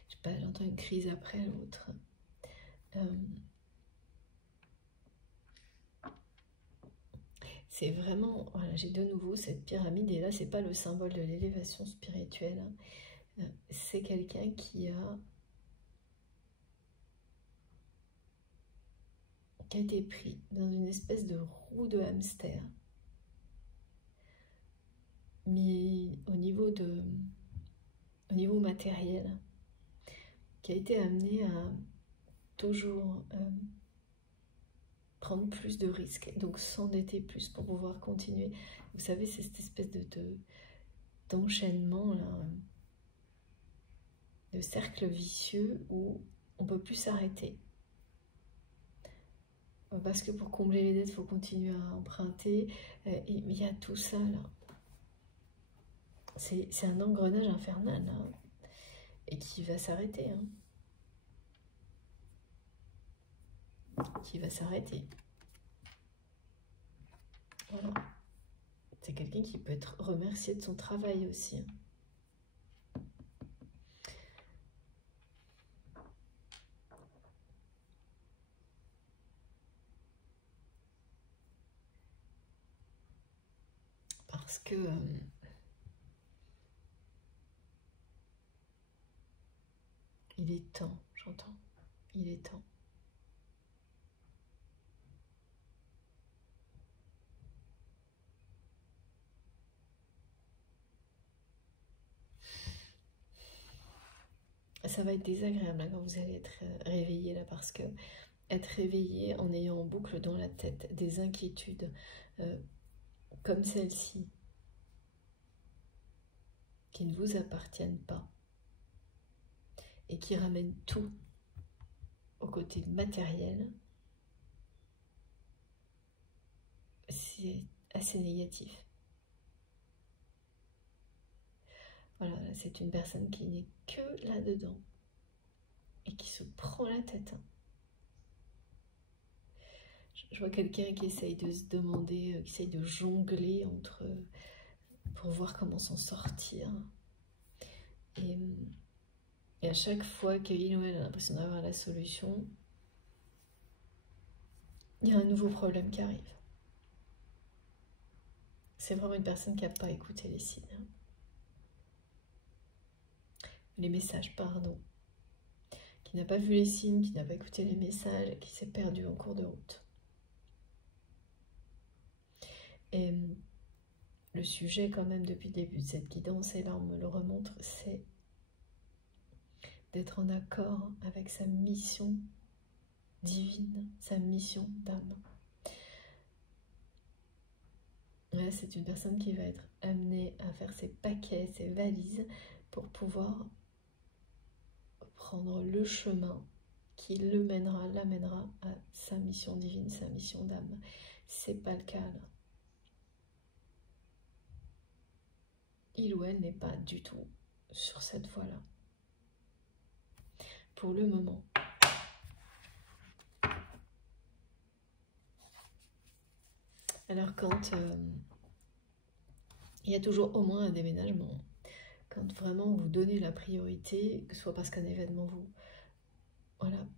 je sais pas, j'entends une crise après l'autre. C'est vraiment, voilà, j'ai de nouveau cette pyramide, et là, c'est pas le symbole de l'élévation spirituelle. Hein. C'est quelqu'un qui a été pris dans une espèce de roue de hamster. Mais au niveau matériel, qui a été amené à toujours prendre plus de risques, donc s'endetter plus pour pouvoir continuer. Vous savez, c'est cette espèce d'enchaînement là, de cercle vicieux où on ne peut plus s'arrêter. Parce que pour combler les dettes, il faut continuer à emprunter. Et il y a tout ça là. C'est un engrenage infernal là, et qui va s'arrêter. Hein. Qui va s'arrêter. Voilà. C'est quelqu'un qui peut être remercié de son travail aussi. Parce que il est temps, j'entends. Il est temps. Ça va être désagréable là, quand vous allez être réveillé là, parce que être réveillé en ayant en boucle dans la tête des inquiétudes comme celle-ci, qui ne vous appartiennent pas et qui ramènent tout au côté matériel, c'est assez négatif. Voilà, c'est une personne qui n'est que là-dedans et qui se prend la tête. Je vois quelqu'un qui essaye de se demander, qui essaye de jongler entre pour voir comment s'en sortir. Et à chaque fois qu'il ou elle a l'impression d'avoir la solution, il y a un nouveau problème qui arrive. C'est vraiment une personne qui n'a pas écouté les signes. Les messages, pardon. Qui n'a pas vu les signes, qui n'a pas écouté les messages et qui s'est perdu en cours de route. Et le sujet quand même depuis le début de cette guidance, et là on me le remontre, c'est d'être en accord avec sa mission divine, sa mission d'âme. Là, c'est une personne qui va être amenée à faire ses paquets, ses valises pour pouvoir prendre le chemin qui le mènera, l'amènera à sa mission divine, sa mission d'âme. C'est pas le cas là. Il ou elle n'est pas du tout sur cette voie-là. Pour le moment. Alors quand il y a toujours au moins un déménagement, quand vraiment vous donnez la priorité, que ce soit parce qu'un événement vous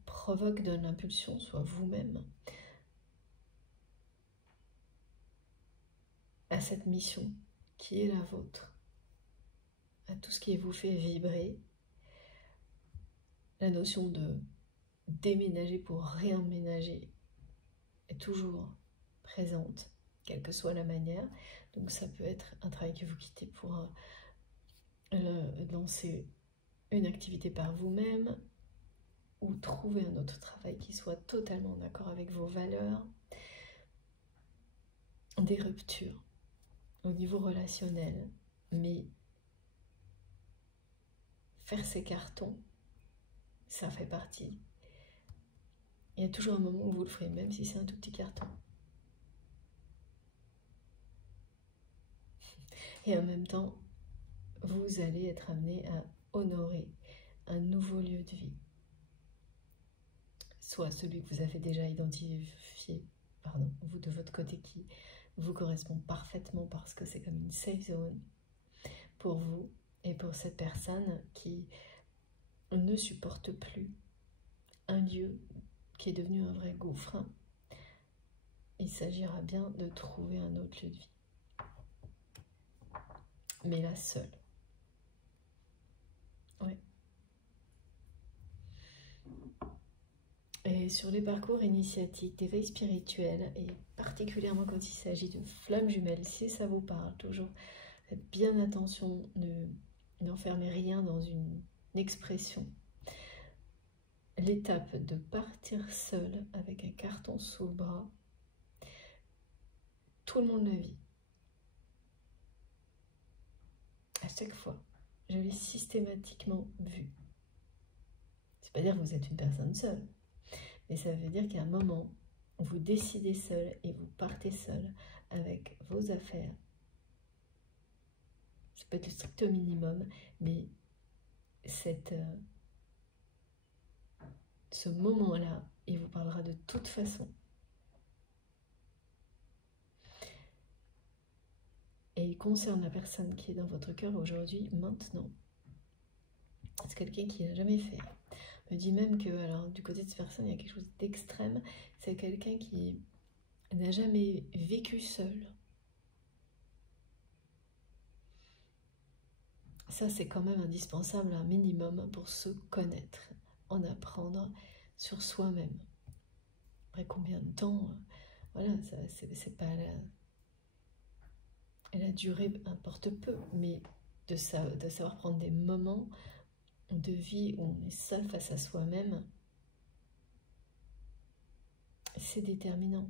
provoque de l'impulsion, soit vous-même, à cette mission qui est la vôtre, à tout ce qui vous fait vibrer, la notion de déménager pour réemménager est toujours présente, quelle que soit la manière. Donc ça peut être un travail que vous quittez pour lancer une activité par vous-même, ou trouver un autre travail qui soit totalement en accord avec vos valeurs. Des ruptures au niveau relationnel, mais faire ses cartons, ça fait partie. Il y a toujours un moment où vous le ferez, même si c'est un tout petit carton. Et en même temps, vous allez être amené à honorer un nouveau lieu de vie. Soit celui que vous avez déjà identifié, vous de votre côté, qui vous correspond parfaitement parce que c'est comme une safe zone pour vous et pour cette personne qui ne supporte plus un lieu qui est devenu un vrai gouffre. Il s'agira bien de trouver un autre lieu de vie. Mais là, seule. Ouais. Et sur les parcours initiatiques, d'éveil spirituel, et particulièrement quand il s'agit de flammes jumelles, si ça vous parle, toujours faites bien attention, n'enfermez rien dans une expression. l'étape de partir seul avec un carton sous le bras, tout le monde la vit. À chaque fois, je l'ai systématiquement vu. C'est pas dire que vous êtes une personne seule, mais ça veut dire qu'à un moment, vous décidez seul et vous partez seul avec vos affaires. Ça peut être le strict minimum, mais ce moment-là, il vous parlera de toute façon. Et il concerne la personne qui est dans votre cœur aujourd'hui, maintenant. C'est quelqu'un qui n'a jamais fait. On me dit même que, alors, du côté de cette personne, il y a quelque chose d'extrême. C'est quelqu'un qui n'a jamais vécu seul. Ça, c'est quand même indispensable, un minimum, pour se connaître, en apprendre sur soi-même. Après combien de temps, voilà, c'est pas la durée importe peu, mais de savoir prendre des moments de vie où on est seul face à soi-même, c'est déterminant.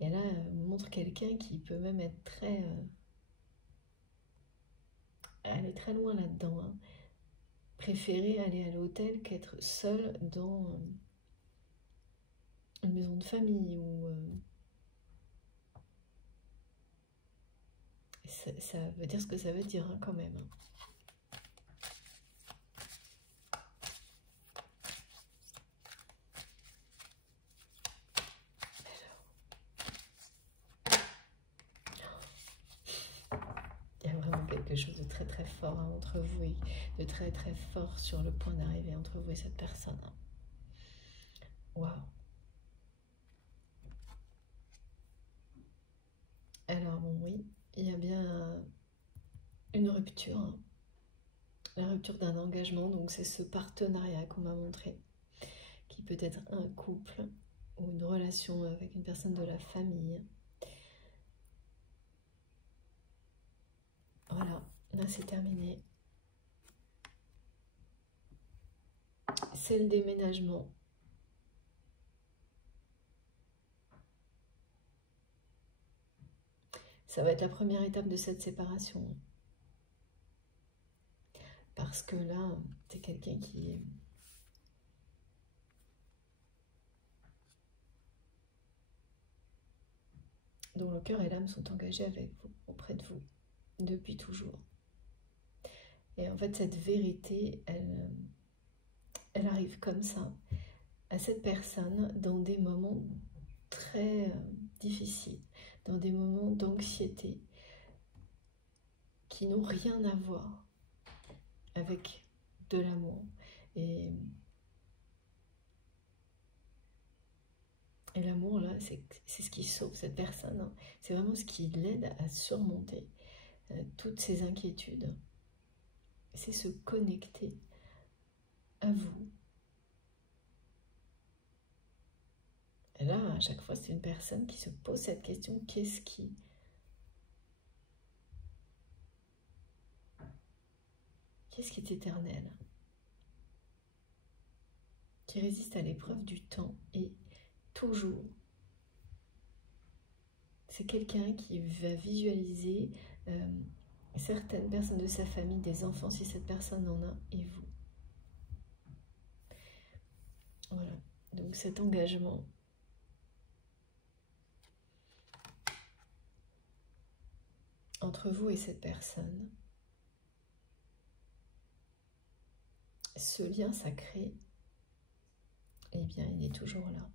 Et là, on montre quelqu'un qui peut même être aller très loin là-dedans. Hein. Préférer aller à l'hôtel qu'être seul dans une maison de famille ou ça veut dire ce que ça veut dire hein, quand même. Il y a vraiment quelque chose de très très fort hein, entre vous et de très très fort sur le point d'arriver entre vous et cette personne. Waouh. Alors bon oui, il y a bien une rupture. Hein. La rupture d'un engagement, donc c'est ce partenariat qu'on m'a montré, qui peut être un couple ou une relation avec une personne de la famille. Voilà, là c'est terminé. C'est le déménagement. Ça va être la première étape de cette séparation. Parce que là, c'est quelqu'un qui... dont le cœur et l'âme sont engagés avec vous, auprès de vous, depuis toujours. Et en fait, cette vérité, elle arrive comme ça à cette personne dans des moments très difficiles, dans des moments d'anxiété qui n'ont rien à voir avec de l'amour. Et l'amour, là, c'est ce qui sauve cette personne. Hein. C'est vraiment ce qui l'aide à surmonter toutes ces inquiétudes. C'est se connecter à vous. Et là, à chaque fois, c'est une personne qui se pose cette question, qu'est-ce qui est éternel, qui résiste à l'épreuve du temps et toujours. C'est quelqu'un qui va visualiser certaines personnes de sa famille, des enfants si cette personne en a, et vous. Voilà, donc cet engagement entre vous et cette personne, ce lien sacré, eh bien, il est toujours là.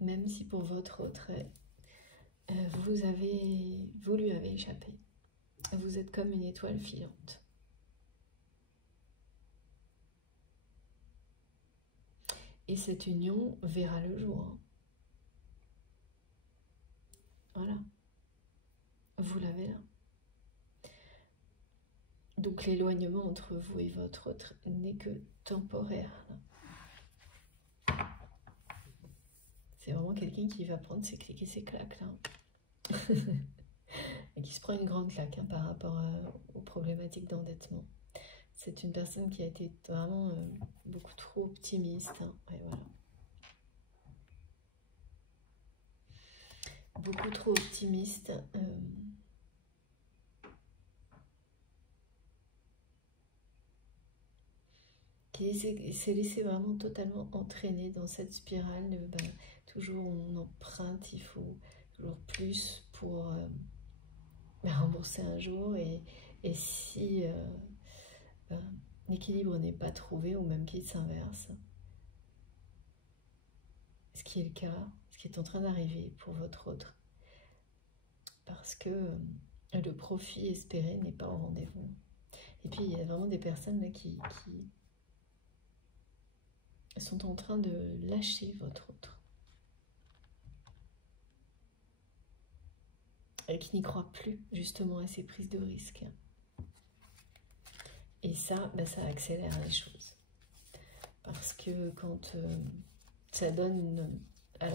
Même si pour votre trait, vous lui avez échappé. Vous êtes comme une étoile filante. Et cette union verra le jour. Hein. Voilà. Vous l'avez là. Donc l'éloignement entre vous et votre autre n'est que temporaire. C'est vraiment quelqu'un qui va prendre ses clics et ses claques là. et qui se prend une grande claque hein, par rapport aux problématiques d'endettement. C'est une personne qui a été vraiment beaucoup trop optimiste. Hein. Ouais, voilà. Beaucoup trop optimiste. Qui s'est laissé vraiment totalement entraîner dans cette spirale. Toujours on emprunte, il faut toujours plus pour rembourser un jour. Et si l'équilibre n'est pas trouvé, ou même qu'il s'inverse, ce qui est le cas, ce qui est en train d'arriver pour votre autre, parce que le profit espéré n'est pas au rendez-vous. Et puis il y a vraiment des personnes là qui sont en train de lâcher votre autre et qui n'y croient plus justement à ces prises de risques. Et ça, ça accélère les choses. Parce que quand ça donne à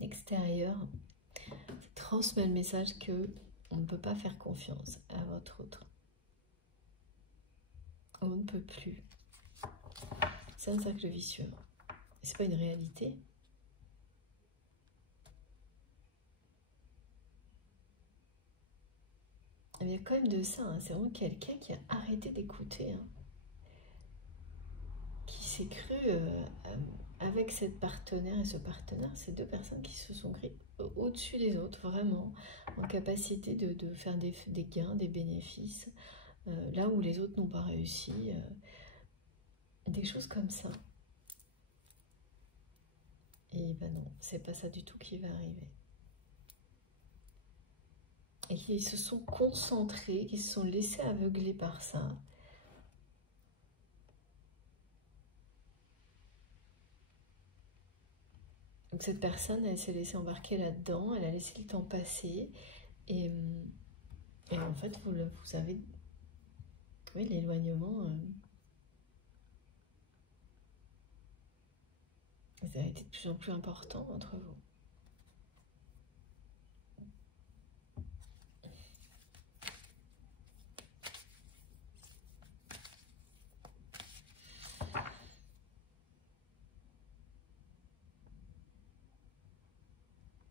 l'extérieur, ça transmet le message que on ne peut pas faire confiance à votre autre. On ne peut plus. C'est un cercle vicieux. C'est pas une réalité. Mais il y a quand même de ça. Hein. C'est vraiment quelqu'un qui a arrêté d'écouter. Hein. Qui s'est cru avec cette partenaire et ce partenaire, ces deux personnes qui se sont créées au-dessus des autres, vraiment, en capacité de faire des gains, des bénéfices, là où les autres n'ont pas réussi. Des choses comme ça. Et ben non, c'est pas ça du tout qui va arriver. Et qui se sont concentrés, qui se sont laissés aveugler par ça. Donc cette personne, elle s'est laissée embarquer là-dedans, elle a laissé le temps passer. Et en fait, vous avez... Oui, l'éloignement... ça a été de plus en plus important entre vous.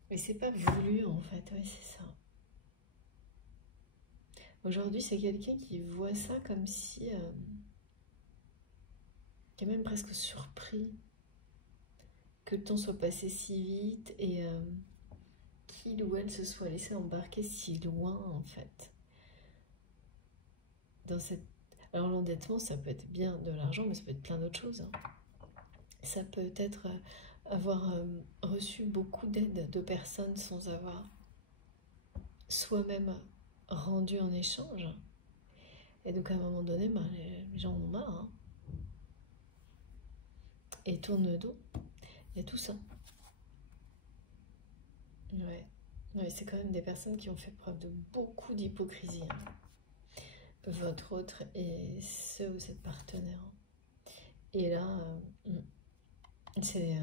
Mais c'est pas voulu en fait, oui c'est ça. Aujourd'hui c'est quelqu'un qui voit ça comme si... qui est même presque surpris que le temps soit passé si vite et qu'il ou elle se soit laissé embarquer si loin en fait. Dans cette... Alors l'endettement ça peut être bien de l'argent mais ça peut être plein d'autres choses. Hein. Ça peut être avoir reçu beaucoup d'aide de personnes sans avoir soi-même rendu en échange. Et donc à un moment donné, les gens en ont marre. Hein. Et tournent le dos. Il y a tout ça. Ouais. Ouais, c'est quand même des personnes qui ont fait preuve de beaucoup d'hypocrisie. Hein. Votre autre et ce ou cette partenaire. Et là, c'est...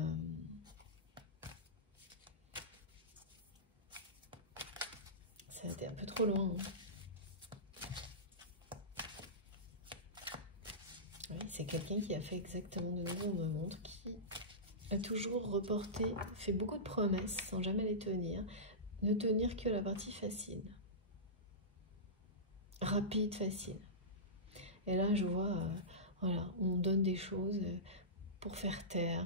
ça a été un peu trop loin. Hein. Oui, c'est quelqu'un qui a fait exactement de nouveau, on me montre, qui a toujours reporté, fait beaucoup de promesses sans jamais les tenir, ne tenir que la partie facile. Rapide, facile. Et là, je vois, voilà, on donne des choses pour faire taire.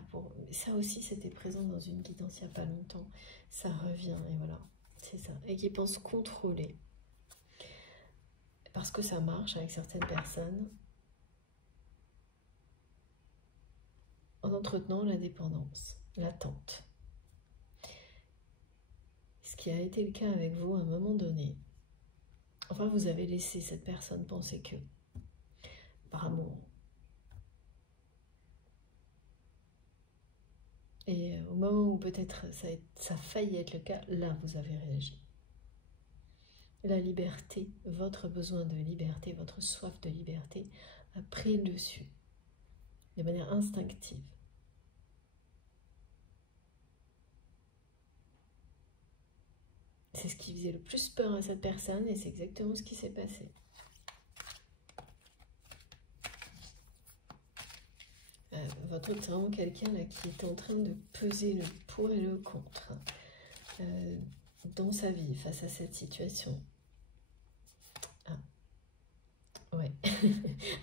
Ça aussi, c'était présent dans une guidance il n'y a pas longtemps. Ça revient, et voilà, c'est ça. Et qui pense contrôler. Parce que ça marche avec certaines personnes. En entretenant la dépendance, l'attente. Ce qui a été le cas avec vous à un moment donné. Enfin, vous avez laissé cette personne penser que, par amour. Et au moment où peut-être ça a failli être le cas, là, vous avez réagi. La liberté, votre besoin de liberté, votre soif de liberté a pris le dessus, de manière instinctive. C'est ce qui faisait le plus peur à cette personne et c'est exactement ce qui s'est passé. Votre autre, c'est vraiment quelqu'un là qui est en train de peser le pour et le contre dans sa vie face à cette situation. Ah, ouais,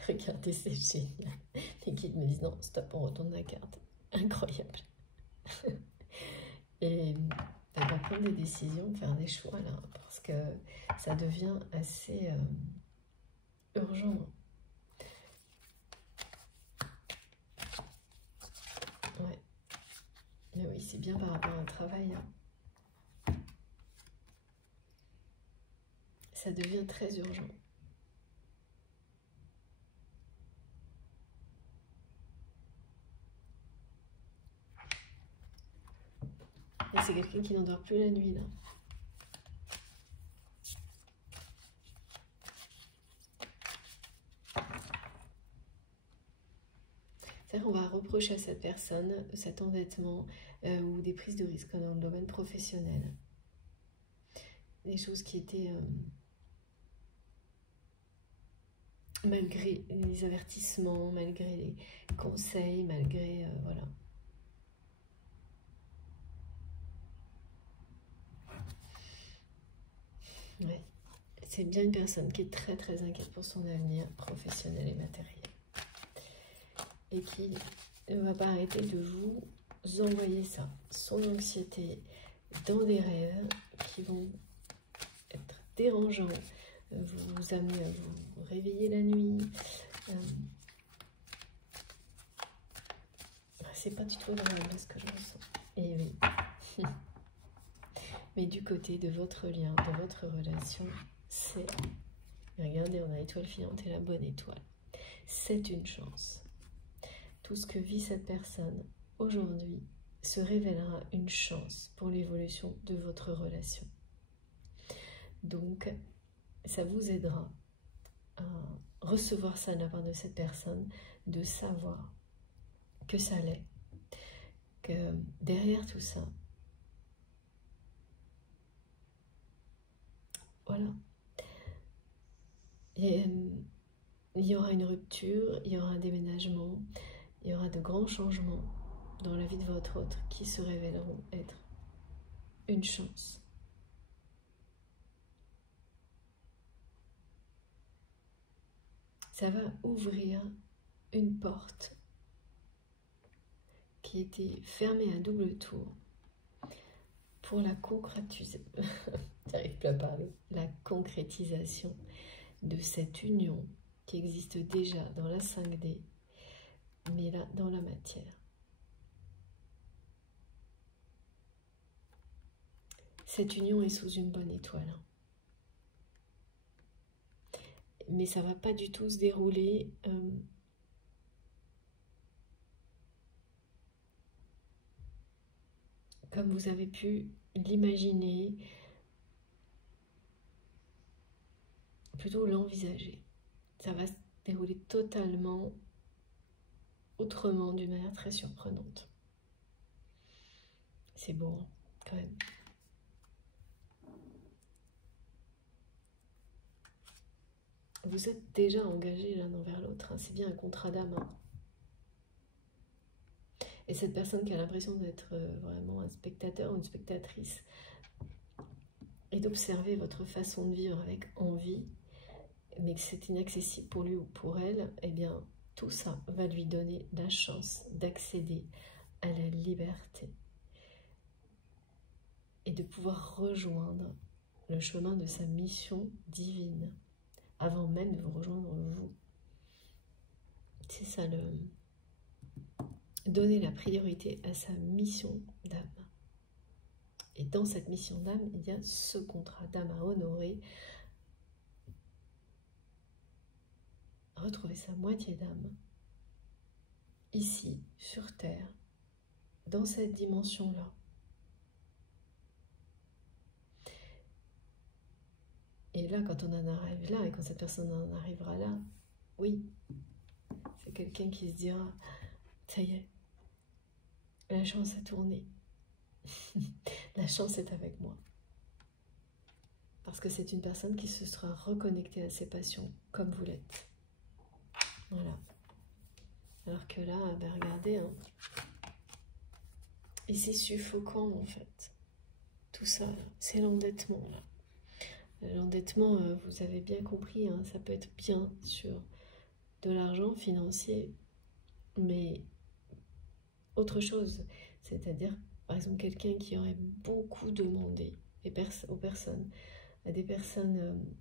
regardez, c'est génial. Les guides me disent non, stop, on retourne la carte. Incroyable. Et elle va prendre des décisions, faire des choix là, parce que ça devient assez urgent. Ouais. Mais oui, c'est bien par rapport au travail. Hein. Ça devient très urgent. Et c'est quelqu'un qui n'endort plus la nuit là. C'est-à-dire qu'on va reprocher à cette personne cet endettement ou des prises de risques dans le domaine professionnel. Des choses qui étaient, malgré les avertissements, malgré les conseils, malgré, voilà. Ouais. C'est bien une personne qui est très très inquiète pour son avenir professionnel et matériel. Et qui ne va pas arrêter de vous envoyer ça, son anxiété, dans des rêves qui vont être dérangeants, vous amener à vous réveiller la nuit. C'est pas du tout agréable ce que je ressens. Et oui. Mais du côté de votre lien, de votre relation, c'est... Regardez, on a l'étoile filante et la bonne étoile. C'est une chance. Tout ce que vit cette personne aujourd'hui se révélera une chance pour l'évolution de votre relation. Donc, ça vous aidera à recevoir ça de la part de cette personne, de savoir que ça l'est, que derrière tout ça, voilà, et, il y aura une rupture, il y aura un déménagement, il y aura de grands changements dans la vie de votre autre qui se révéleront être une chance. Ça va ouvrir une porte qui était fermée à double tour pour la concrétisation, j'arrive plus à parler, la concrétisation de cette union qui existe déjà dans la 5D, mais là dans la matière. Cette union est sous une bonne étoile. Mais ça ne va pas du tout se dérouler comme vous avez pu l'imaginer, plutôt l'envisager. Ça va se dérouler totalement autrement, d'une manière très surprenante. C'est beau, hein, quand même. Vous êtes déjà engagés l'un envers l'autre, hein. C'est bien un contrat d'âme. Hein. Et cette personne qui a l'impression d'être vraiment un spectateur ou une spectatrice et d'observer votre façon de vivre avec envie, mais que c'est inaccessible pour lui ou pour elle, eh bien, tout ça va lui donner la chance d'accéder à la liberté et de pouvoir rejoindre le chemin de sa mission divine avant même de vous rejoindre vous. C'est ça, donner la priorité à sa mission d'âme. Et dans cette mission d'âme, il y a ce contrat d'âme à honorer, retrouver sa moitié d'âme, ici, sur Terre, dans cette dimension-là. Et là, quand on en arrive là, et quand cette personne en arrivera là, oui, c'est quelqu'un qui se dira, ça y est, la chance a tourné, la chance est avec moi. Parce que c'est une personne qui se sera reconnectée à ses passions, comme vous l'êtes. Voilà. Alors que là, ben regardez, hein, et c'est suffocant en fait. Tout ça, c'est l'endettement là. L'endettement, vous avez bien compris, hein, ça peut être bien sûr de l'argent financier, mais autre chose, c'est-à-dire par exemple quelqu'un qui aurait beaucoup demandé aux personnes, à des personnes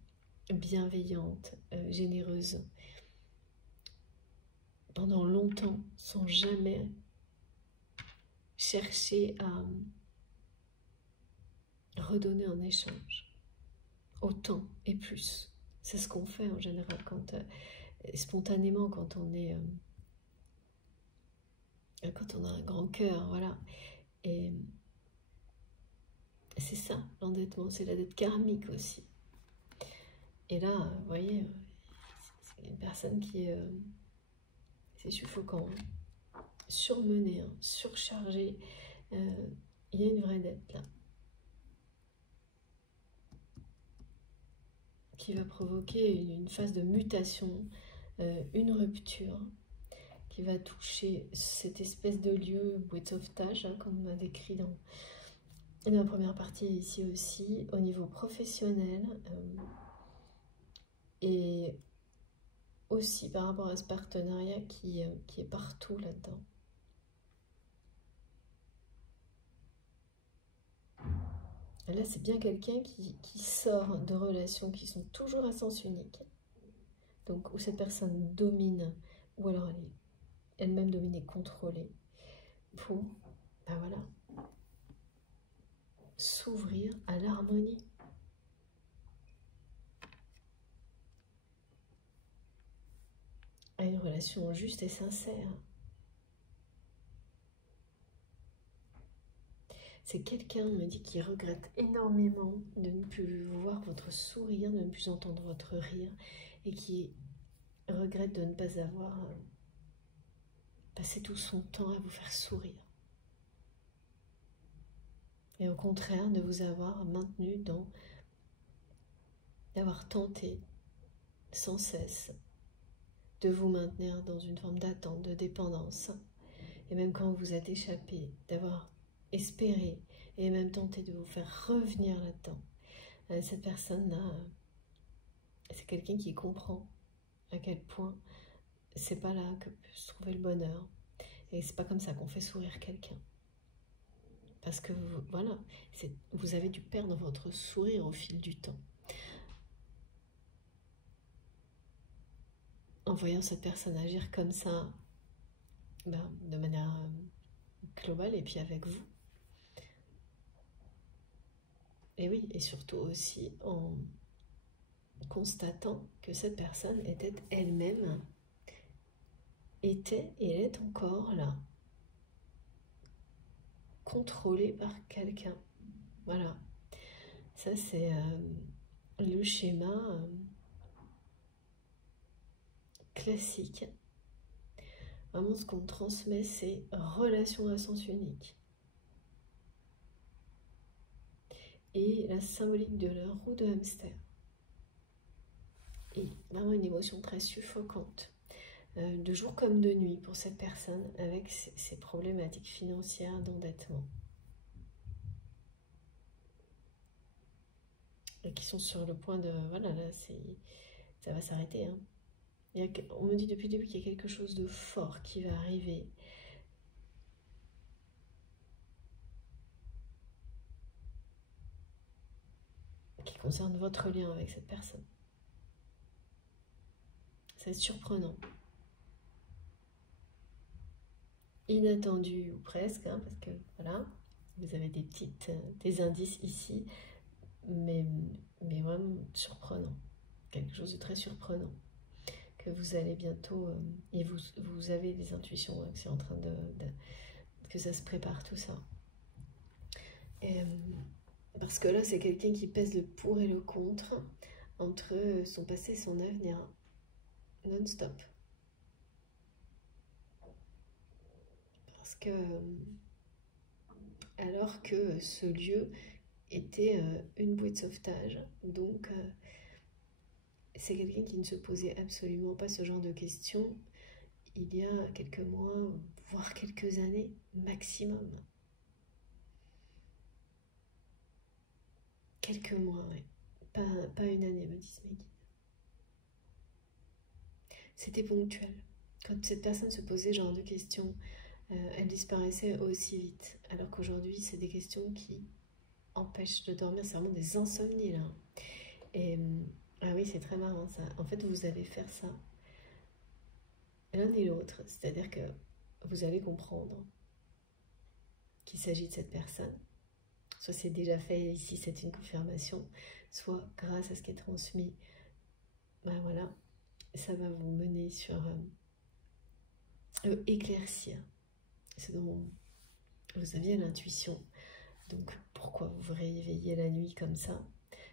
bienveillantes, généreuses, pendant longtemps, sans jamais chercher à redonner en échange, autant et plus. C'est ce qu'on fait en général, quand spontanément, quand on a un grand cœur, voilà. Et c'est ça, l'endettement, c'est la dette karmique aussi. Et là, vous voyez, c'est une personne qui est... c'est suffocant, hein, surmenée, hein, surchargée. Il y a une vraie dette là, qui va provoquer une phase de mutation, une rupture, qui va toucher cette espèce de lieu ou de sauvetage, hein, comme on a décrit dans la première partie, ici aussi, au niveau professionnel, et aussi par rapport à ce partenariat qui est partout là-dedans. Là, c'est bien quelqu'un qui sort de relations qui sont toujours à sens unique, donc où cette personne domine, ou alors elle est elle-même dominée, contrôlée, pour, ben voilà, s'ouvrir à l'harmonie. À une relation juste et sincère. C'est quelqu'un, on me dit, qui regrette énormément de ne plus voir votre sourire, de ne plus entendre votre rire, et qui regrette de ne pas avoir passé tout son temps à vous faire sourire. Et au contraire, de vous avoir maintenu d'avoir tenté sans cesse de vous maintenir dans une forme d'attente, de dépendance. Et même quand vous êtes échappé, d'avoir espéré et même tenté de vous faire revenir là-dedans. Cette personne-là, c'est quelqu'un qui comprend à quel point c'est pas là que peut se trouver le bonheur. Et c'est pas comme ça qu'on fait sourire quelqu'un. Parce que, voilà, vous avez dû perdre votre sourire au fil du temps. En voyant cette personne agir comme ça, ben, de manière globale, et puis avec vous. Et oui, et surtout aussi en constatant que cette personne était elle-même, était et elle est encore là, contrôlée par quelqu'un. Voilà, ça c'est le schéma classique. Vraiment, ce qu'on transmet, c'est relation à sens unique. Et la symbolique de la roue de hamster. Et vraiment une émotion très suffocante, de jour comme de nuit pour cette personne, avec ses problématiques financières d'endettement. Et qui sont sur le point de... Voilà, là, ça va s'arrêter. Hein. On me dit depuis le début qu'il y a quelque chose de fort qui va arriver. Qui concerne votre lien avec cette personne. Ça va être surprenant. Inattendu ou presque, hein, parce que voilà, vous avez des indices ici, mais vraiment surprenant. Quelque chose de très surprenant. Que vous allez bientôt, et vous avez des intuitions, hein, que c'est en train que ça se prépare tout ça. Et, parce que là, c'est quelqu'un qui pèse le pour et le contre entre son passé et son avenir, non-stop. Parce que, alors que ce lieu était une bouée de sauvetage. Donc, c'est quelqu'un qui ne se posait absolument pas ce genre de questions il y a quelques mois, voire quelques années maximum. Quelques mois, oui. Pas une année, me disent mes guides. C'était ponctuel. Quand cette personne se posait ce genre de questions, elle disparaissait aussi vite. Alors qu'aujourd'hui, c'est des questions qui empêchent de dormir. C'est vraiment des insomnies, là. Et ah oui, c'est très marrant, ça. En fait, vous allez faire ça l'un et l'autre. C'est-à-dire que vous allez comprendre qu'il s'agit de cette personne. Soit c'est déjà fait, ici c'est une confirmation, soit grâce à ce qui est transmis, ben voilà, ça va vous mener sur éclaircir ce dont vous aviez l'intuition. Donc pourquoi vous vous réveillez la nuit comme ça?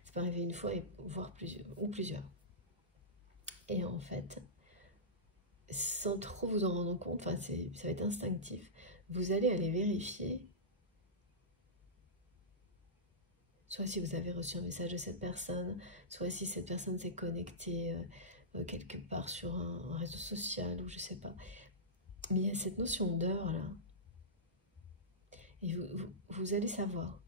Ça peut arriver une fois, voire plusieurs. Et en fait, sans trop vous en rendre compte, enfin ça va être instinctif, vous allez aller vérifier, soit si vous avez reçu un message de cette personne, soit si cette personne s'est connectée quelque part sur un réseau social ou je sais pas. Mais il y a cette notion d'heure là. Et vous allez savoir.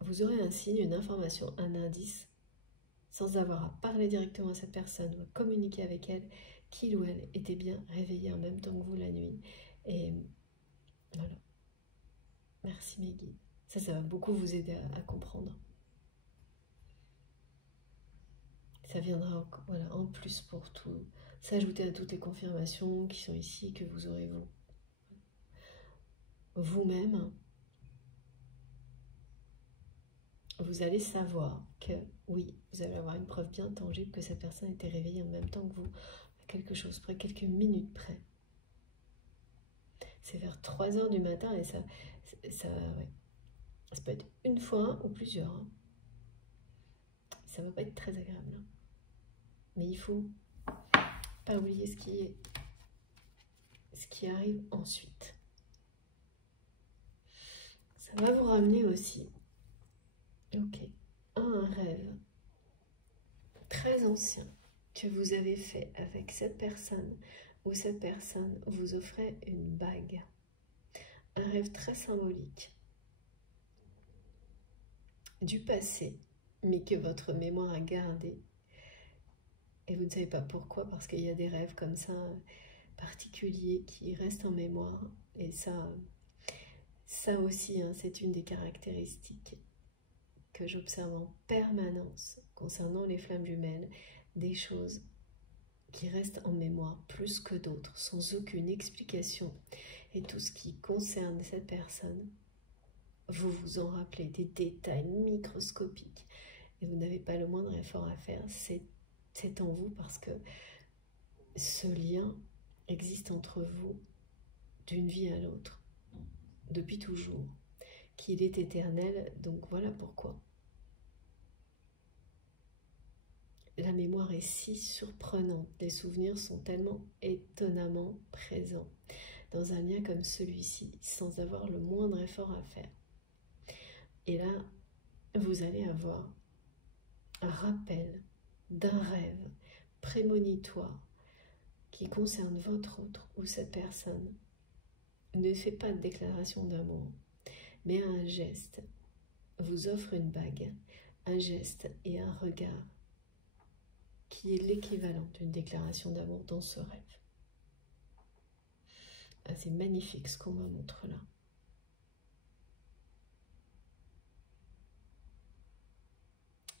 Vous aurez un signe, une information, un indice, sans avoir à parler directement à cette personne ou à communiquer avec elle, qu'il ou elle était bien réveillé en même temps que vous la nuit. Et voilà. Merci mes guides. Ça va beaucoup vous aider à comprendre. Ça viendra voilà, en plus pour tout, s'ajouter à toutes les confirmations qui sont ici, que vous aurez vous-même. Vous allez savoir que oui, vous allez avoir une preuve bien tangible que cette personne était réveillée en même temps que vous, à quelque chose près, quelques minutes près. C'est vers 3 h du matin et ça peut être une fois ou plusieurs. Hein. Ça va pas être très agréable. Hein. Mais il faut pas oublier ce qui arrive ensuite. Ça va vous ramener aussi, ok, à un rêve très ancien que vous avez fait avec cette personne, où cette personne vous offrait une bague. Un rêve très symbolique du passé, mais que votre mémoire a gardé. Et vous ne savez pas pourquoi, parce qu'il y a des rêves comme ça particuliers qui restent en mémoire. Et ça aussi, hein, c'est une des caractéristiques que j'observe en permanence concernant les flammes jumelles, des choses qui restent en mémoire plus que d'autres, sans aucune explication. Et tout ce qui concerne cette personne, vous vous en rappelez, des détails microscopiques. Et vous n'avez pas le moindre effort à faire, c'est en vous parce que ce lien existe entre vous d'une vie à l'autre, depuis toujours, qu'il est éternel, donc voilà pourquoi. La mémoire est si surprenante, les souvenirs sont tellement étonnamment présents dans un lien comme celui-ci, sans avoir le moindre effort à faire. Et là, vous allez avoir un rappel d'un rêve prémonitoire qui concerne votre autre ou cette personne. Ne fait pas de déclaration d'amour, mais un geste vous offre une bague, un geste et un regard qui est l'équivalent d'une déclaration d'amour dans ce rêve. Ah, c'est magnifique ce qu'on me montre là.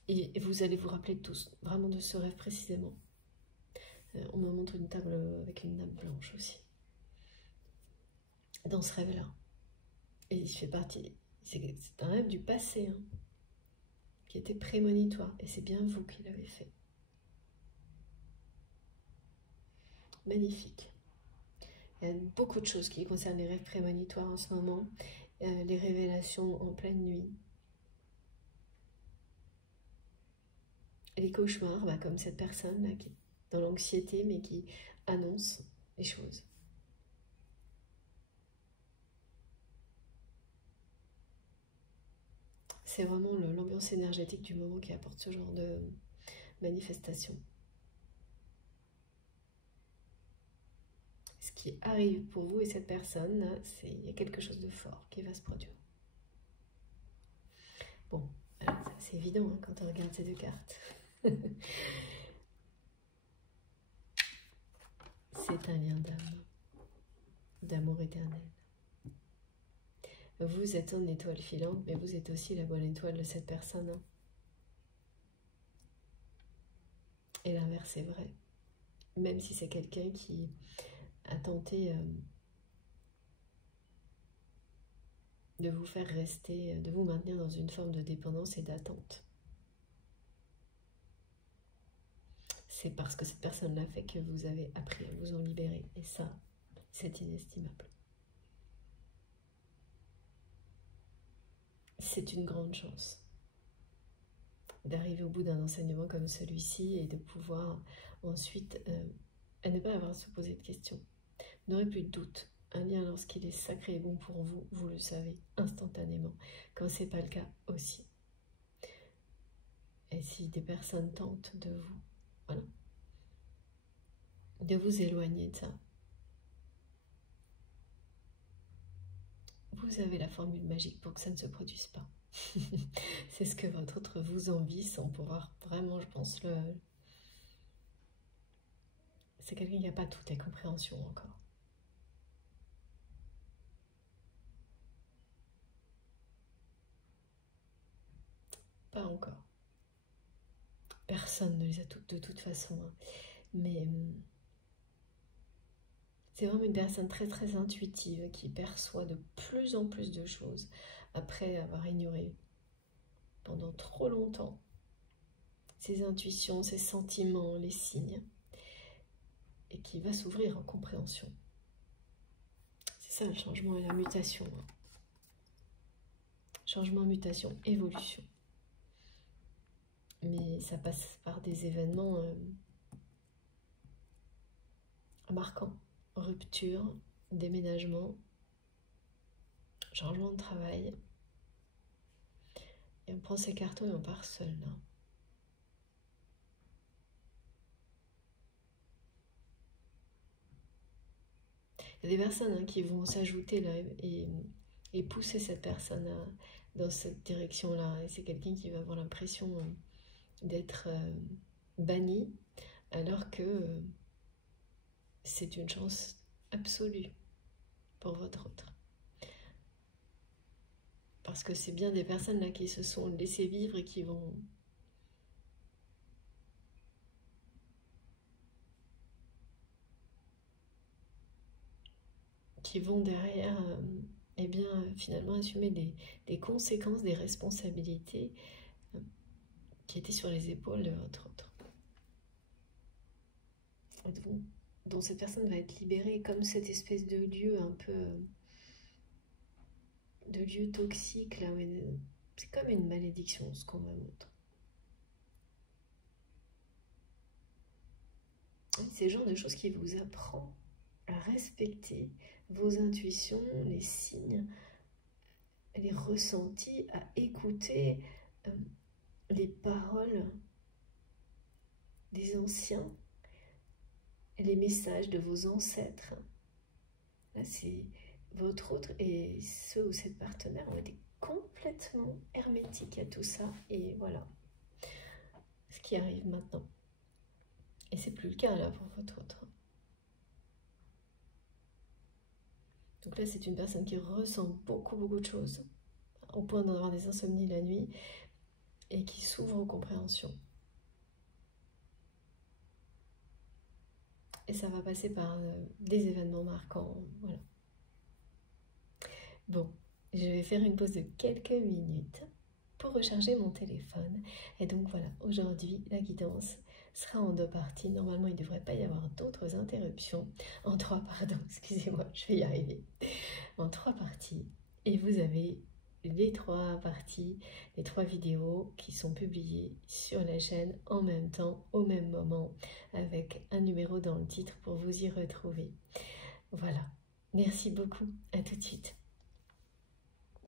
Et vous allez vous rappeler tous, vraiment de ce rêve précisément. On me montre une table avec une nappe blanche aussi. Dans ce rêve-là. Et il fait partie, c'est un rêve du passé, hein, qui était prémonitoire. Et c'est bien vous qui l'avez fait. Magnifique. Il y a beaucoup de choses qui concernent les rêves prémonitoires en ce moment. Les révélations en pleine nuit. Les cauchemars, comme cette personne là, qui est dans l'anxiété, mais qui annonce les choses. C'est vraiment l'ambiance énergétique du moment qui apporte ce genre de manifestation. Ce qui arrive pour vous et cette personne, il y a quelque chose de fort qui va se produire. Bon, c'est évident hein, quand on regarde ces deux cartes. C'est un lien d'âme, d'amour éternel. Vous êtes une étoile filante, mais vous êtes aussi la bonne étoile de cette personne. Hein. Et l'inverse est vrai. Même si c'est quelqu'un qui a tenté de vous faire rester, de vous maintenir dans une forme de dépendance et d'attente. C'est parce que cette personne-là fait que vous avez appris à vous en libérer. Et ça, c'est inestimable. C'est une grande chance d'arriver au bout d'un enseignement comme celui-ci et de pouvoir ensuite ne pas avoir à se poser de questions. N'aurez plus de doute. Un lien, lorsqu'il est sacré et bon pour vous, vous le savez instantanément. Quand ce n'est pas le cas aussi. Et si des personnes tentent de vous, voilà, de vous éloigner de ça, vous avez la formule magique pour que ça ne se produise pas. C'est ce que votre autre vous envie sans pouvoir vraiment, je pense, c'est quelqu'un qui n'a pas toutes les compréhensions encore. Pas encore. Personne ne les a toutes de toute façon. Hein. Mais c'est vraiment une personne très très intuitive qui perçoit de plus en plus de choses après avoir ignoré pendant trop longtemps ses intuitions, ses sentiments, les signes, et qui va s'ouvrir en compréhension. C'est ça le changement et la mutation. Hein. Changement, mutation, évolution. Mais ça passe par des événements marquants. Rupture, déménagement, changement de travail. Et on prend ces cartons et on part seul là. Il y a des personnes hein, qui vont s'ajouter là et pousser cette personne dans cette direction-là. Et c'est quelqu'un qui va avoir l'impression d'être banni, alors que c'est une chance absolue pour votre autre. Parce que c'est bien des personnes là qui se sont laissées vivre et qui vont derrière eh bien, finalement assumer des conséquences, des responsabilités qui étaient sur les épaules de votre autre. Dont cette personne va être libérée comme cette espèce de lieu un peu... de lieu toxique, là, c'est comme une malédiction ce qu'on va montrer. C'est le genre de choses qui vous apprend à respecter vos intuitions, les signes, les ressentis, à écouter les paroles des anciens, les messages de vos ancêtres. Là, c'est votre autre et ceux ou cette partenaire ont été complètement hermétiques à tout ça. Et voilà ce qui arrive maintenant. Et c'est plus le cas là pour votre autre. Donc là, c'est une personne qui ressent beaucoup de choses, au point d'en avoir des insomnies la nuit, et qui s'ouvre aux compréhensions. Et ça va passer par des événements marquants, voilà. Bon, je vais faire une pause de quelques minutes pour recharger mon téléphone. Et donc voilà, aujourd'hui, la guidance sera en 2 parties. Normalement, il ne devrait pas y avoir d'autres interruptions. En 3, pardon, excusez-moi, je vais y arriver. En 3 parties. Et vous avez les 3 parties, les 3 vidéos qui sont publiées sur la chaîne en même temps, au même moment, avec un numéro dans le titre pour vous y retrouver. Voilà, merci beaucoup, à tout de suite.